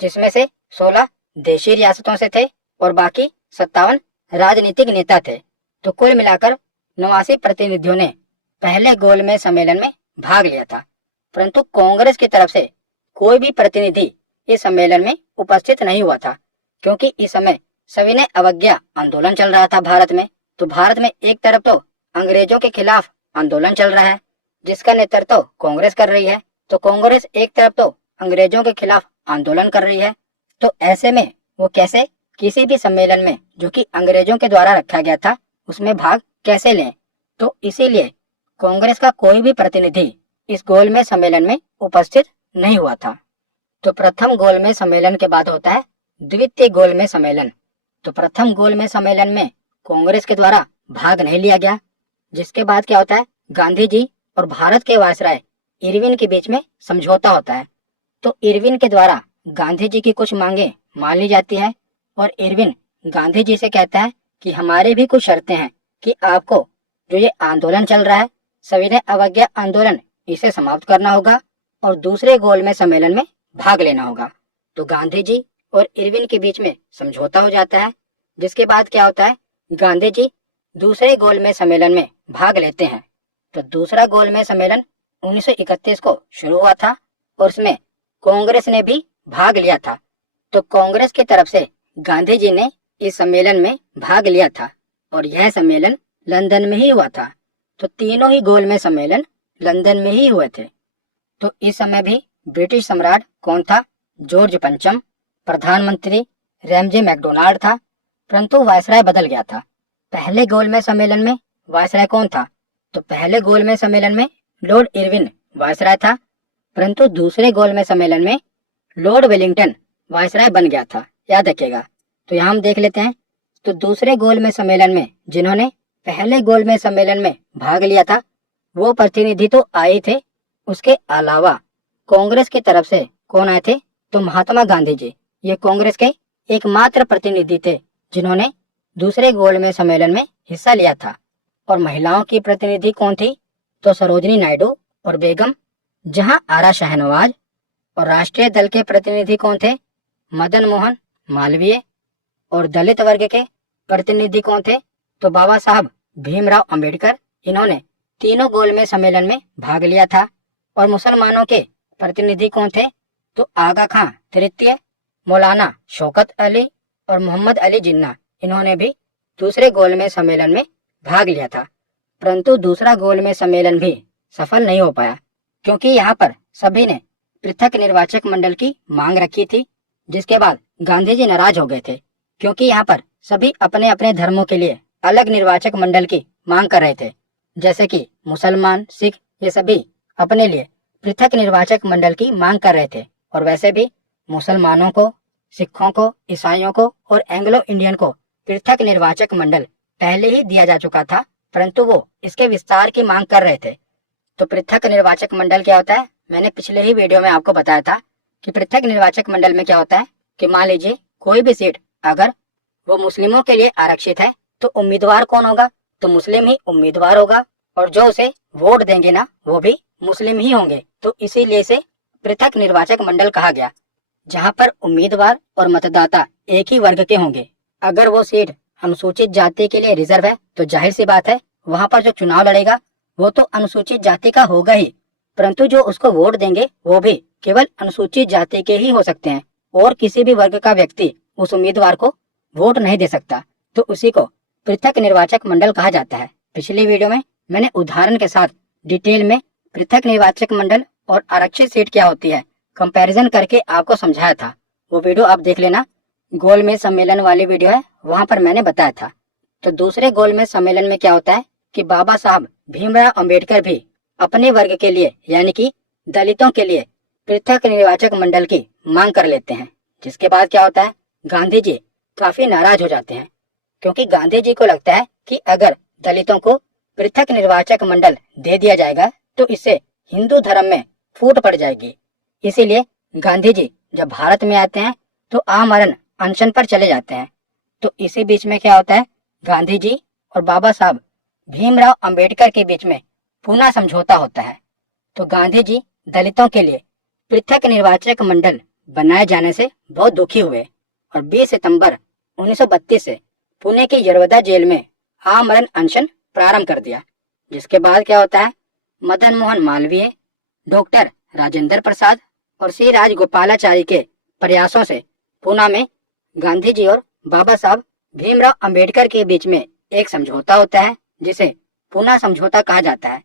जिसमें से 16 देशी रियासतों से थे और बाकी 57 राजनीतिक नेता थे। तो कुल मिलाकर 89 प्रतिनिधियों ने पहले गोलमेज सम्मेलन में भाग लिया था, परंतु कांग्रेस की तरफ से कोई भी प्रतिनिधि इस सम्मेलन में उपस्थित नहीं हुआ था, क्योंकि इस समय सविनय अवज्ञा आंदोलन चल रहा था भारत में। तो भारत में एक तरफ तो अंग्रेजों के खिलाफ आंदोलन चल रहा है जिसका नेतृत्व कांग्रेस कर रही है, तो कांग्रेस एक तरफ तो अंग्रेजों के खिलाफ आंदोलन कर रही है, तो ऐसे में वो कैसे किसी भी सम्मेलन में जो कि अंग्रेजों के द्वारा रखा गया था उसमें भाग कैसे लें। तो इसीलिए कांग्रेस का कोई भी प्रतिनिधि इस गोलमेज सम्मेलन में उपस्थित नहीं हुआ था। तो प्रथम गोलमेज सम्मेलन के बाद होता है द्वितीय गोलमेज सम्मेलन। तो प्रथम गोलमेज सम्मेलन में कांग्रेस के द्वारा भाग नहीं लिया गया। जिसके बाद क्या होता है, गांधी जी और भारत के वायसराय इरविन के बीच में समझौता होता है। तो इरविन के द्वारा गांधी जी की कुछ मांगे मान ली जाती है और इरविन गांधी जी से कहता है कि हमारे भी कुछ शर्तें हैं कि आपको जो ये आंदोलन चल रहा है सविनय अवज्ञा आंदोलन, इसे समाप्त करना होगा और दूसरे गोलमेज सम्मेलन में भाग लेना होगा। तो गांधी जी और इरविन के बीच में समझौता हो जाता है। जिसके बाद क्या होता है, गांधी जी दूसरे गोलमेज सम्मेलन में भाग लेते हैं। तो दूसरा गोलमेज सम्मेलन 1931 को शुरू हुआ था और उसमें कांग्रेस ने भी भाग लिया था। तो कांग्रेस की तरफ से गांधी जी ने इस सम्मेलन में भाग लिया था और यह सम्मेलन लंदन में ही हुआ था। तो तीनों ही गोलमेज सम्मेलन लंदन में ही हुए थे। तो इस समय भी ब्रिटिश सम्राट कौन था, जॉर्ज पंचम। प्रधानमंत्री रैमजे मैकडोनाल्ड था, परंतु वायसराय बदल गया था। पहले गोलमेज सम्मेलन में वायसराय कौन था, तो पहले गोलमेज सम्मेलन में लॉर्ड इरविन वायसराय था, परंतु दूसरे गोलमेज सम्मेलन में लॉर्ड वेलिंगटन वायसराय बन गया था, याद रखिएगा। तो यहाँ हम देख लेते हैं। तो दूसरे गोलमेज सम्मेलन में जिन्होंने पहले गोलमेज सम्मेलन में भाग लिया था वो प्रतिनिधि तो आए थे, उसके अलावा कांग्रेस की तरफ से कौन आए थे, तो महात्मा गांधी जी। ये कांग्रेस के एकमात्र प्रतिनिधि थे जिन्होंने दूसरे गोलमेज सम्मेलन में हिस्सा लिया था। और महिलाओं की प्रतिनिधि कौन थी, तो सरोजनी नायडू और बेगम जहां आरा शाहनवाज। और राष्ट्रीय दल के प्रतिनिधि कौन थे, मदन मोहन मालवीय। और दलित वर्ग के प्रतिनिधि कौन थे, तो बाबा साहब भीमराव अंबेडकर। इन्होंने तीनों गोलमेज सम्मेलन में भाग लिया था। और मुसलमानों के प्रतिनिधि कौन थे, तो आगा खां तृतीय, मौलाना शौकत अली और मोहम्मद अली जिन्ना। इन्होंने भी दूसरे गोलमेज सम्मेलन में भाग लिया था, परंतु दूसरा गोलमेज सम्मेलन भी सफल नहीं हो पाया क्योंकि यहाँ पर सभी ने पृथक निर्वाचक मंडल की मांग रखी थी। जिसके बाद गांधी जी नाराज हो गए थे क्योंकि यहाँ पर सभी अपने अपने धर्मों के लिए अलग निर्वाचक मंडल की मांग कर रहे थे। जैसे कि मुसलमान, सिख, ये सभी अपने लिए पृथक निर्वाचक मंडल की मांग कर रहे थे। और वैसे भी मुसलमानों को, सिखों को, ईसाइयों को और एंग्लो इंडियन को पृथक निर्वाचक मंडल पहले ही दिया जा चुका था, परंतु वो इसके विस्तार की मांग कर रहे थे। तो पृथक निर्वाचक मंडल क्या होता है, मैंने पिछले ही वीडियो में आपको बताया था कि पृथक निर्वाचक मंडल में क्या होता है कि मान लीजिए कोई भी सीट अगर वो मुस्लिमों के लिए आरक्षित है तो उम्मीदवार कौन होगा, तो मुस्लिम ही उम्मीदवार होगा और जो उसे वोट देंगे ना वो भी मुस्लिम ही होंगे। तो इसीलिए इसे पृथक निर्वाचक मंडल कहा गया, जहाँ पर उम्मीदवार और मतदाता एक ही वर्ग के होंगे। अगर वो सीट अनुसूचित जाति के लिए रिजर्व है तो जाहिर सी बात है वहाँ पर जो चुनाव लड़ेगा वो तो अनुसूचित जाति का होगा ही, परंतु जो उसको वोट देंगे वो भी केवल अनुसूचित जाति के ही हो सकते हैं और किसी भी वर्ग का व्यक्ति उस उम्मीदवार को वोट नहीं दे सकता। तो उसी को पृथक निर्वाचक मंडल कहा जाता है। पिछली वीडियो में मैंने उदाहरण के साथ डिटेल में पृथक निर्वाचक मंडल और आरक्षित सीट क्या होती है कंपैरिजन करके आपको समझाया था, वो वीडियो आप देख लेना। गोलमेज सम्मेलन वाली वीडियो है, वहां पर मैंने बताया था। तो दूसरे गोलमेज सम्मेलन में क्या होता है कि बाबा साहब भीमराव अंबेडकर भी अपने वर्ग के लिए यानी कि दलितों के लिए पृथक निर्वाचक मंडल की मांग कर लेते हैं। जिसके बाद क्या होता है, गांधी जी काफी नाराज हो जाते हैं क्योंकि गांधी जी को लगता है कि अगर दलितों को पृथक निर्वाचक मंडल दे दिया जाएगा तो इससे हिंदू धर्म में फूट पड़ जाएगी। इसीलिए गांधी जी जब भारत में आते हैं तो आमरण अनशन पर चले जाते हैं। तो इसी बीच में क्या होता है, गांधी जी और बाबा साहब भीमराव अंबेडकर के बीच में पुनः समझौता होता है। तो गांधी जी दलितों के लिए पृथक निर्वाचक मंडल बनाए जाने से बहुत दुखी हुए और 20 सितंबर 1932 से पुणे के यरवदा जेल में आमरण अनशन प्रारंभ कर दिया। जिसके बाद क्या होता है, मदन मोहन मालवीय, डॉक्टर राजेंद्र प्रसाद और सी राजगोपालाचारी के प्रयासों से पुणे में गांधी जी और बाबा साहब भीमराव अंबेडकर के बीच में एक समझौता होता है जिसे पुणे समझौता कहा जाता है।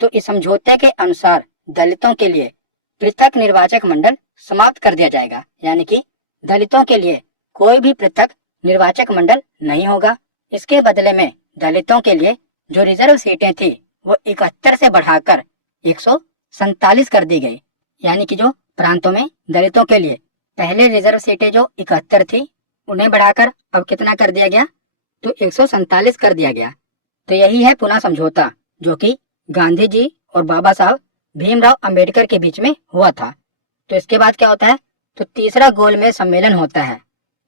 तो इस समझौते के अनुसार दलितों के लिए पृथक निर्वाचक मंडल समाप्त कर दिया जाएगा, यानी कि दलितों के लिए कोई भी पृथक निर्वाचक मंडल नहीं होगा। इसके बदले में दलितों के लिए जो रिजर्व सीटें थी वो 71 से बढ़ाकर 147 कर दी गई। यानी कि जो प्रांतों में दलितों के लिए पहले रिजर्व सीटें जो 71 थी उन्हें बढ़ाकर अब कितना कर दिया गया, तो 147 कर दिया गया। तो यही है पुणे समझौता जो कि गांधी जी और बाबा साहब भीमराव अंबेडकर के बीच में हुआ था। तो इसके बाद क्या होता है, तो तीसरा गोलमेज सम्मेलन होता है।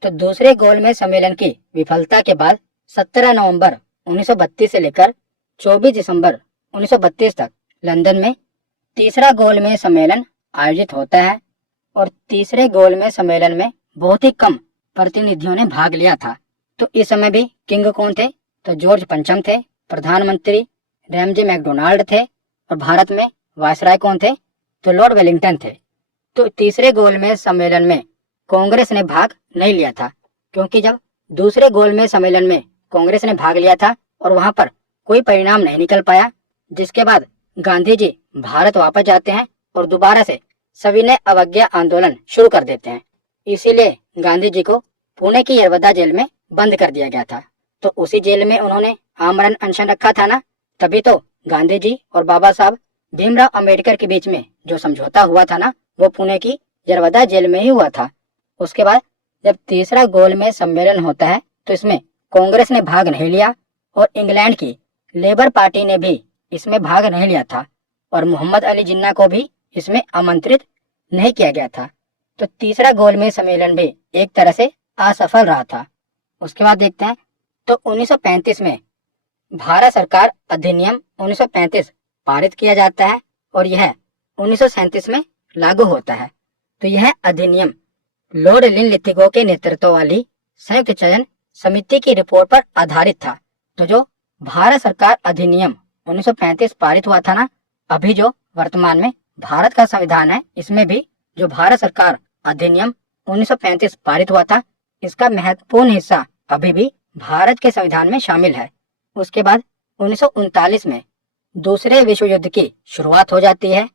तो दूसरे गोलमेज सम्मेलन की विफलता के बाद 17 नवंबर 1932 से लेकर 24 दिसंबर 1932 तक लंदन में तीसरा गोलमेज सम्मेलन आयोजित होता है। और तीसरे गोलमेज सम्मेलन में बहुत ही कम प्रतिनिधियों ने भाग लिया था। तो इस समय भी किंग कौन थे, तो जॉर्ज पंचम थे, प्रधानमंत्री रैमजे मैकडोनाल्ड थे, और भारत में वायसराय कौन थे, तो लॉर्ड वेलिंगटन थे। तो तीसरे गोलमेज सम्मेलन में कांग्रेस ने भाग नहीं लिया था, क्योंकि जब दूसरे गोलमेज सम्मेलन में कांग्रेस ने भाग लिया था और वहां पर कोई परिणाम नहीं निकल पाया, जिसके बाद गांधी जी भारत वापस जाते हैं और दोबारा से सविनय अवज्ञा आंदोलन शुरू कर देते हैं। इसीलिए गांधी जी को पुणे की यरवदा जेल में बंद कर दिया गया था। तो उसी जेल में उन्होंने आमरण अनशन रखा था ना, तभी तो गांधी जी और बाबा साहब भीमराव अंबेडकर के बीच में जो समझौता हुआ था ना, वो पुणे की यरवदा जेल में ही हुआ था। उसके बाद जब तीसरा गोलमेज सम्मेलन होता है तो इसमें कांग्रेस ने भाग नहीं लिया और इंग्लैंड की लेबर पार्टी ने भी इसमें भाग नहीं लिया था, और मोहम्मद अली जिन्ना को भी इसमें आमंत्रित नहीं किया गया था। तो तीसरा गोलमेज सम्मेलन भी एक तरह से असफल रहा था। उसके बाद देखते हैं, तो 1935 में भारत सरकार अधिनियम 1935 पारित किया जाता है और यह 1937 में लागू होता है। तो यह अधिनियम लॉर्ड लिनलिथिगो के नेतृत्व वाली संयुक्त चयन समिति की रिपोर्ट पर आधारित था। तो जो भारत सरकार अधिनियम 1935 पारित हुआ था ना, अभी जो वर्तमान में भारत का संविधान है, इसमें भी जो भारत सरकार अधिनियम 1935 पारित हुआ था, इसका महत्वपूर्ण हिस्सा अभी भी भारत के संविधान में शामिल है। उसके बाद 1939 में दूसरे विश्व युद्ध की शुरुआत हो जाती है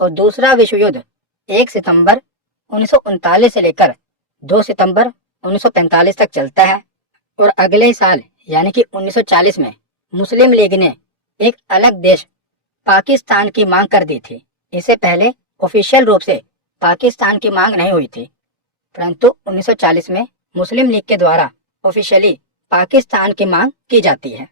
और दूसरा विश्व युद्ध 1 सितंबर 1939 से लेकर 2 सितंबर 1945 तक चलता है। और अगले ही साल यानी कि 1940 में मुस्लिम लीग ने एक अलग देश पाकिस्तान की मांग कर दी थी। इससे पहले ऑफिशियल रूप से पाकिस्तान की मांग नहीं हुई थी, परंतु 1940 में मुस्लिम लीग के द्वारा ऑफिशियली पाकिस्तान की मांग की जाती है।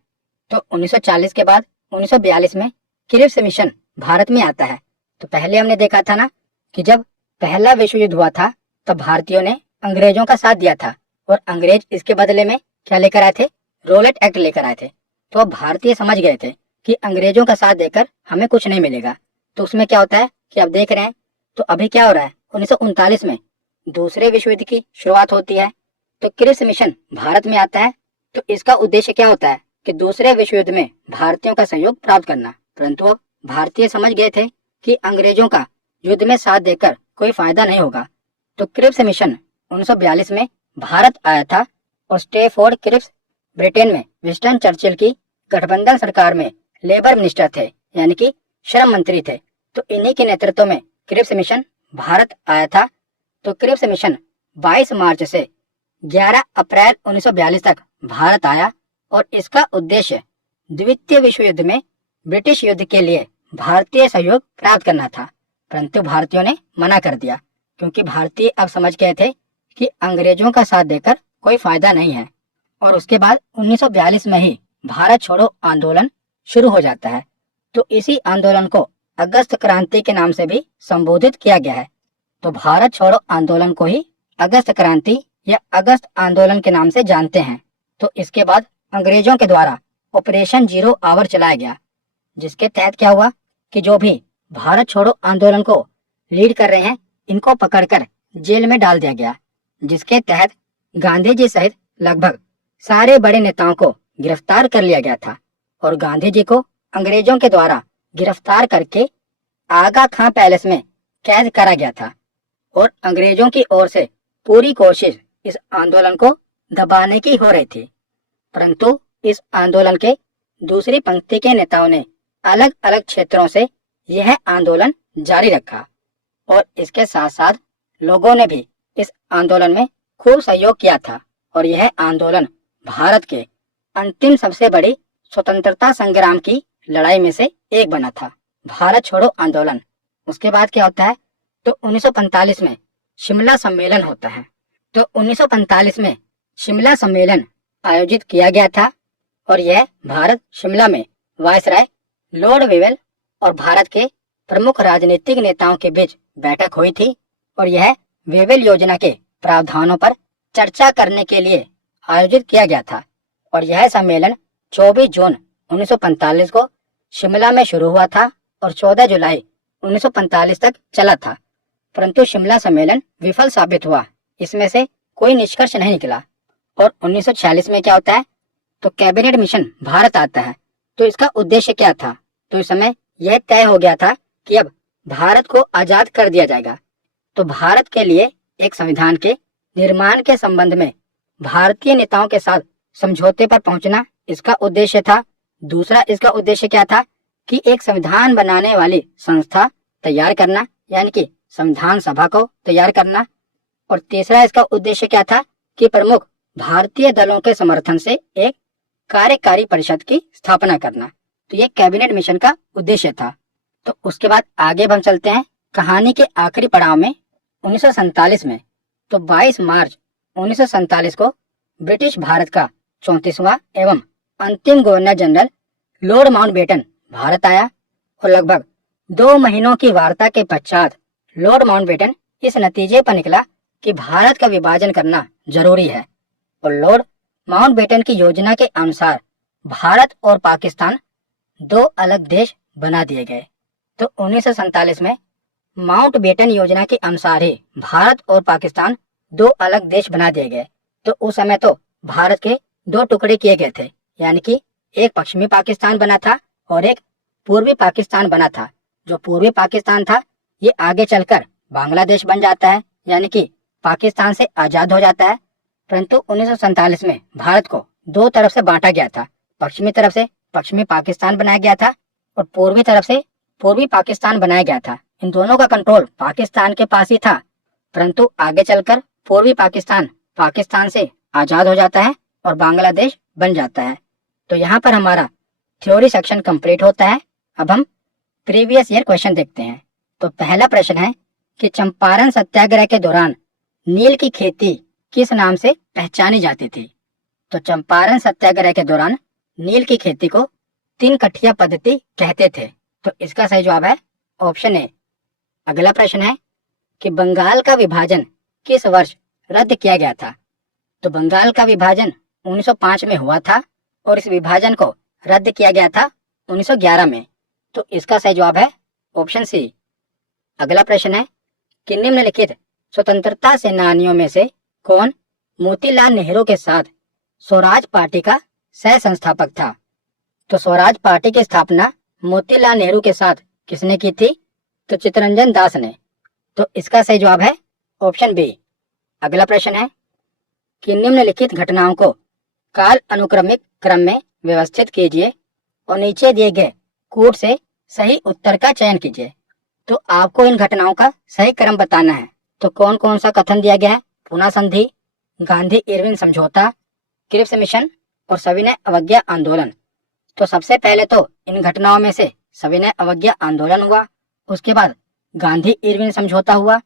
तो 1940 के बाद 1942 में क्रिप्स मिशन भारत में आता है। तो पहले हमने देखा था ना कि जब पहला विश्व युद्ध हुआ था तब भारतीयों ने अंग्रेजों का साथ दिया था और अंग्रेज इसके बदले में क्या लेकर आए थे, रोलेट एक्ट लेकर आए थे। तो अब भारतीय समझ गए थे कि अंग्रेजों का साथ देकर हमें कुछ नहीं मिलेगा। तो उसमें क्या होता है कि अब देख रहे हैं, तो अभी क्या हो रहा है, 1939 में दूसरे विश्व युद्ध की शुरुआत होती है। तो क्रिप्स मिशन भारत में आता है। तो इसका उद्देश्य क्या होता है कि दूसरे विश्व युद्ध में भारतीयों का सहयोग प्राप्त करना। परंतु अब भारतीय समझ गए थे कि अंग्रेजों का युद्ध में साथ देकर कोई फायदा नहीं होगा। तो क्रिप्स मिशन 1942 में भारत आया था और स्टेफोर्ड क्रिप्स ब्रिटेन में विंस्टन चर्चिल की गठबंधन सरकार में लेबर मिनिस्टर थे, यानी कि श्रम मंत्री थे। तो इन्हीं के नेतृत्व में क्रिप्स मिशन भारत आया था। तो क्रिप्स मिशन 22 मार्च से 11 अप्रैल 1942 तक भारत आया और इसका उद्देश्य द्वितीय विश्व युद्ध में ब्रिटिश युद्ध के लिए भारतीय सहयोग प्राप्त करना था। परंतु भारतीयों ने मना कर दिया, क्योंकि भारतीय अब समझ गए थे कि अंग्रेजों का साथ देकर कोई फायदा नहीं है। और उसके बाद 1942 में ही भारत छोड़ो आंदोलन शुरू हो जाता है। तो इसी आंदोलन को अगस्त क्रांति के नाम से भी संबोधित किया गया है। तो भारत छोड़ो आंदोलन को ही अगस्त क्रांति या अगस्त आंदोलन के नाम से जानते हैं। तो इसके बाद अंग्रेजों के द्वारा ऑपरेशन जीरो आवर चलाया गया, जिसके तहत क्या हुआ कि जो भी भारत छोड़ो आंदोलन को लीड कर रहे हैं, इनको पकड़कर जेल में डाल दिया गया, जिसके तहत गांधी जी सहित लगभग सारे बड़े नेताओं को गिरफ्तार कर लिया गया था। और गांधी जी को अंग्रेजों के द्वारा गिरफ्तार करके आगा खां पैलेस में कैद करा गया था। और अंग्रेजों की ओर से पूरी कोशिश इस आंदोलन को दबाने की हो रही थी, परंतु इस आंदोलन के दूसरी पंक्ति के नेताओं ने अलग अलग क्षेत्रों से यह आंदोलन जारी रखा और इसके साथ साथ लोगों ने भी इस आंदोलन में खूब सहयोग किया था और यह आंदोलन भारत के अंतिम सबसे बड़ी स्वतंत्रता संग्राम की लड़ाई में से एक बना था, भारत छोड़ो आंदोलन। उसके बाद क्या होता है, तो 1945 में शिमला सम्मेलन होता है। तो 1945 में शिमला सम्मेलन आयोजित किया गया था और यह भारत शिमला में वायसराय लॉर्ड वेवेल और भारत के प्रमुख राजनीतिक नेताओं के बीच बैठक हुई थी और यह वेवेल योजना के प्रावधानों पर चर्चा करने के लिए आयोजित किया गया था। और यह सम्मेलन 24 जून 1945 को शिमला में शुरू हुआ था और 14 जुलाई 1945 तक चला था, परंतु शिमला सम्मेलन विफल साबित हुआ, इसमें से कोई निष्कर्ष नहीं निकला। और 1946 में क्या होता है, तो कैबिनेट मिशन भारत आता है। तो इसका उद्देश्य क्या था, तो इस समय यह तय हो गया था कि अब भारत को आजाद कर दिया जाएगा। तो भारत के लिए एक संविधान के निर्माण के संबंध में भारतीय नेताओं के साथ समझौते पर पहुंचना इसका उद्देश्य था। दूसरा इसका उद्देश्य क्या था कि एक संविधान बनाने वाली संस्था तैयार करना, यानी कि संविधान सभा को तैयार करना। और तीसरा इसका उद्देश्य क्या था कि प्रमुख भारतीय दलों के समर्थन से एक कार्यकारी परिषद की स्थापना करना। तो ये कैबिनेट मिशन का उद्देश्य था। तो उसके बाद आगे हम चलते हैं कहानी के आखिरी पड़ाव में 1947 में। तो 22 मार्च 1947 को ब्रिटिश भारत का 34वां एवं अंतिम governor general Lord Mountbatten Bharat आया और लगभग 2 महीनों की वार्ता के पश्चात लॉर्ड माउंटबेटन इस नतीजे पर निकला कि भारत का विभाजन करना जरूरी है। और लॉर्ड माउंटबेटन की योजना के अनुसार भारत और पाकिस्तान 2 अलग देश बना दिए गए। तो 1947 में माउंटबेटन योजना के अनुसार ही भारत और पाकिस्तान 2 अलग देश बना दिए गए। तो उस समय तो भारत के 2 टुकड़े किए गए थे, यानी कि एक पश्चिमी पाकिस्तान बना था और एक पूर्वी पाकिस्तान बना था। जो पूर्वी पाकिस्तान था ये आगे चलकर बांग्लादेश बन जाता है, यानी कि पाकिस्तान से आजाद हो जाता है। परंतु 1947 में भारत को 2 तरफ से बांटा गया था। पश्चिमी तरफ से पश्चिमी पाकिस्तान बनाया गया था और पूर्वी तरफ से पूर्वी पाकिस्तान बनाया गया था। इन दोनों का कंट्रोल पाकिस्तान के पास ही था, परंतु आगे चलकर पूर्वी पाकिस्तान पाकिस्तान से आजाद हो जाता है और बांग्लादेश बन जाता है। तो यहाँ पर हमारा थ्योरी सेक्शन कंप्लीट होता है। अब हम प्रीवियस ईयर क्वेश्चन देखते हैं। तो पहला प्रश्न है कि चंपारण सत्याग्रह के दौरान नील की खेती किस नाम से पहचानी जाती थी। तो चंपारण सत्याग्रह के दौरान नील की खेती को 3 कठिया पद्धति कहते थे। तो इसका सही जवाब है ऑप्शन ए। अगला प्रश्न है कि बंगाल का विभाजन किस वर्ष रद्द किया गया था। तो बंगाल का विभाजन 1905 में हुआ था और इस विभाजन को रद्द किया गया था 1911 में। तो इसका सही जवाब है ऑप्शन सी। अगला प्रश्न है कि निम्नलिखित स्वतंत्रता सेनानियों में से कौन मोतीलाल नेहरू के साथ स्वराज पार्टी का सह संस्थापक था। तो स्वराज पार्टी की स्थापना मोतीलाल नेहरू के साथ किसने की थी, तो चित्तरंजन दास ने। तो इसका सही जवाब है ऑप्शन बी। अगला प्रश्न है कि निम्नलिखित घटनाओं को काल अनुक्रमिक क्रम में व्यवस्थित कीजिए और नीचे दिए गए कूट से सही उत्तर का चयन कीजिए। तो आपको इन घटनाओं का सही क्रम बताना है। तो कौन कौन सा कथन दिया गया है, पूना संधि, गांधी इरविन समझौता, क्रिप्स मिशन और सविनय अवज्ञा आंदोलन। तो सबसे पहले तो इन घटनाओं में से सविनय अवज्ञा आंदोलन हुआ, उसके बाद गांधी इरविन समझौता हुआ,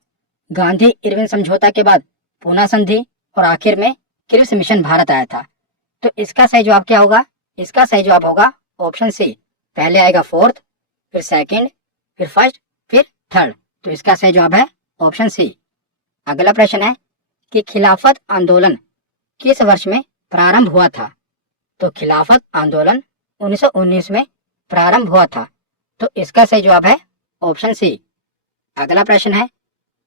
गांधी इरविन समझौता के बाद पूना संधि और आखिर में क्रिप्स मिशन भारत आया था। तो इसका सही जवाब क्या होगा, इसका सही जवाब होगा ऑप्शन सी। पहले आएगा फोर्थ, फिर सेकंड, फिर फर्स्ट, फिर थर्ड। तो इसका सही जवाब है ऑप्शन सी। अगला प्रश्न है कि खिलाफत आंदोलन किस वर्ष में प्रारंभ हुआ था। तो खिलाफत आंदोलन 1919 में प्रारंभ हुआ था। तो इसका सही जवाब है ऑप्शन सी। अगला प्रश्न है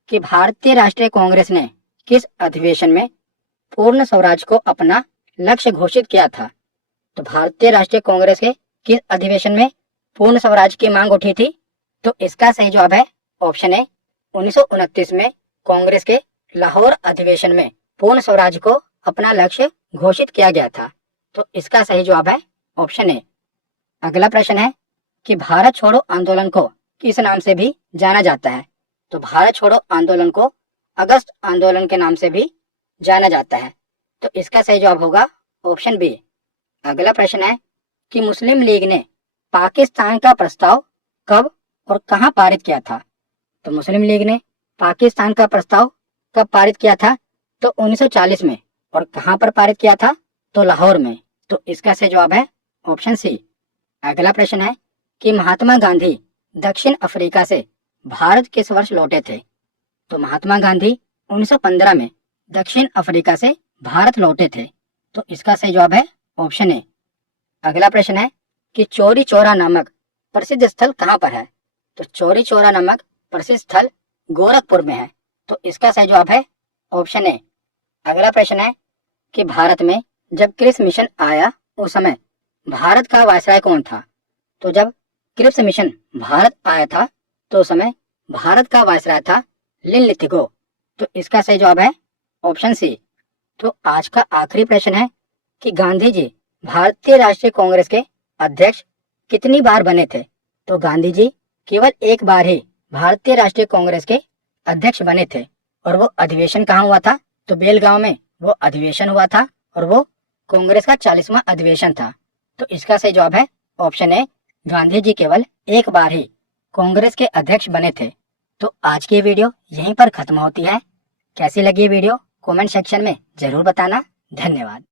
कि भारतीय राष्ट्रीय कांग्रेस ने किस अधिवेशन में पूर्ण स्वराज को अपना लक्ष्य घोषित किया था। तो भारतीय राष्ट्रीय कांग्रेस के किस अधिवेशन में पूर्ण स्वराज की मांग उठी थी। तो इसका सही जवाब है ऑप्शन ए। 1929 में कांग्रेस के लाहौर अधिवेशन में पूर्ण स्वराज को अपना लक्ष्य घोषित किया गया था। तो इसका सही जवाब है ऑप्शन ए। अगला प्रश्न है कि भारत छोड़ो आंदोलन को किस नाम से भी जाना जाता है। तो भारत छोड़ो आंदोलन को अगस्त आंदोलन के नाम से भी जाना जाता है। तो इसका सही जवाब होगा ऑप्शन बी। अगला प्रश्न है कि मुस्लिम लीग ने पाकिस्तान का प्रस्ताव कब और कहां पारित किया था। तो मुस्लिम लीग ने पाकिस्तान का प्रस्ताव कब पारित किया था, तो 1940 में। और कहां पर पारित किया था, तो लाहौर में। तो इसका सही जवाब है ऑप्शन सी। अगला प्रश्न है कि महात्मा गांधी दक्षिण अफ्रीका से भारत किस वर्ष लौटे थे। तो महात्मा गांधी 1915 में दक्षिण अफ्रीका से भारत लौटे थे। तो इसका सही जवाब है ऑप्शन ए। अगला प्रश्न है कि चौरी चौरा नामक प्रसिद्ध स्थल कहां पर है। तो चौरी चौरा नामक प्रसिद्ध स्थल गोरखपुर में है। तो इसका सही जवाब है ऑप्शन ए। अगला प्रश्न है कि भारत में जब क्रिप्स मिशन आया उस समय भारत का वायसराय कौन था। तो जब क्रिप्स मिशन भारत आया था तो उस समय भारत का वायसराय था लिनलिथिगो। तो इसका सही जवाब है ऑप्शन सी। तो आज का आखिरी प्रश्न है कि गांधी जी भारतीय राष्ट्रीय कांग्रेस के अध्यक्ष कितनी बार बने थे। तो गांधी जी केवल एक बार ही भारतीय राष्ट्रीय कांग्रेस के अध्यक्ष बने थे, और वो अधिवेशन कहाँ हुआ था, तो बेलगांव में वो अधिवेशन हुआ था, और वो कांग्रेस का 40वां अधिवेशन था। तो इसका सही जवाब है ऑप्शन ए। गांधी जी केवल एक बार ही कांग्रेस के अध्यक्ष बने थे। तो आज की वीडियो यहीं पर खत्म होती है। कैसी लगी वीडियो कमेंट सेक्शन में जरूर बताना। धन्यवाद।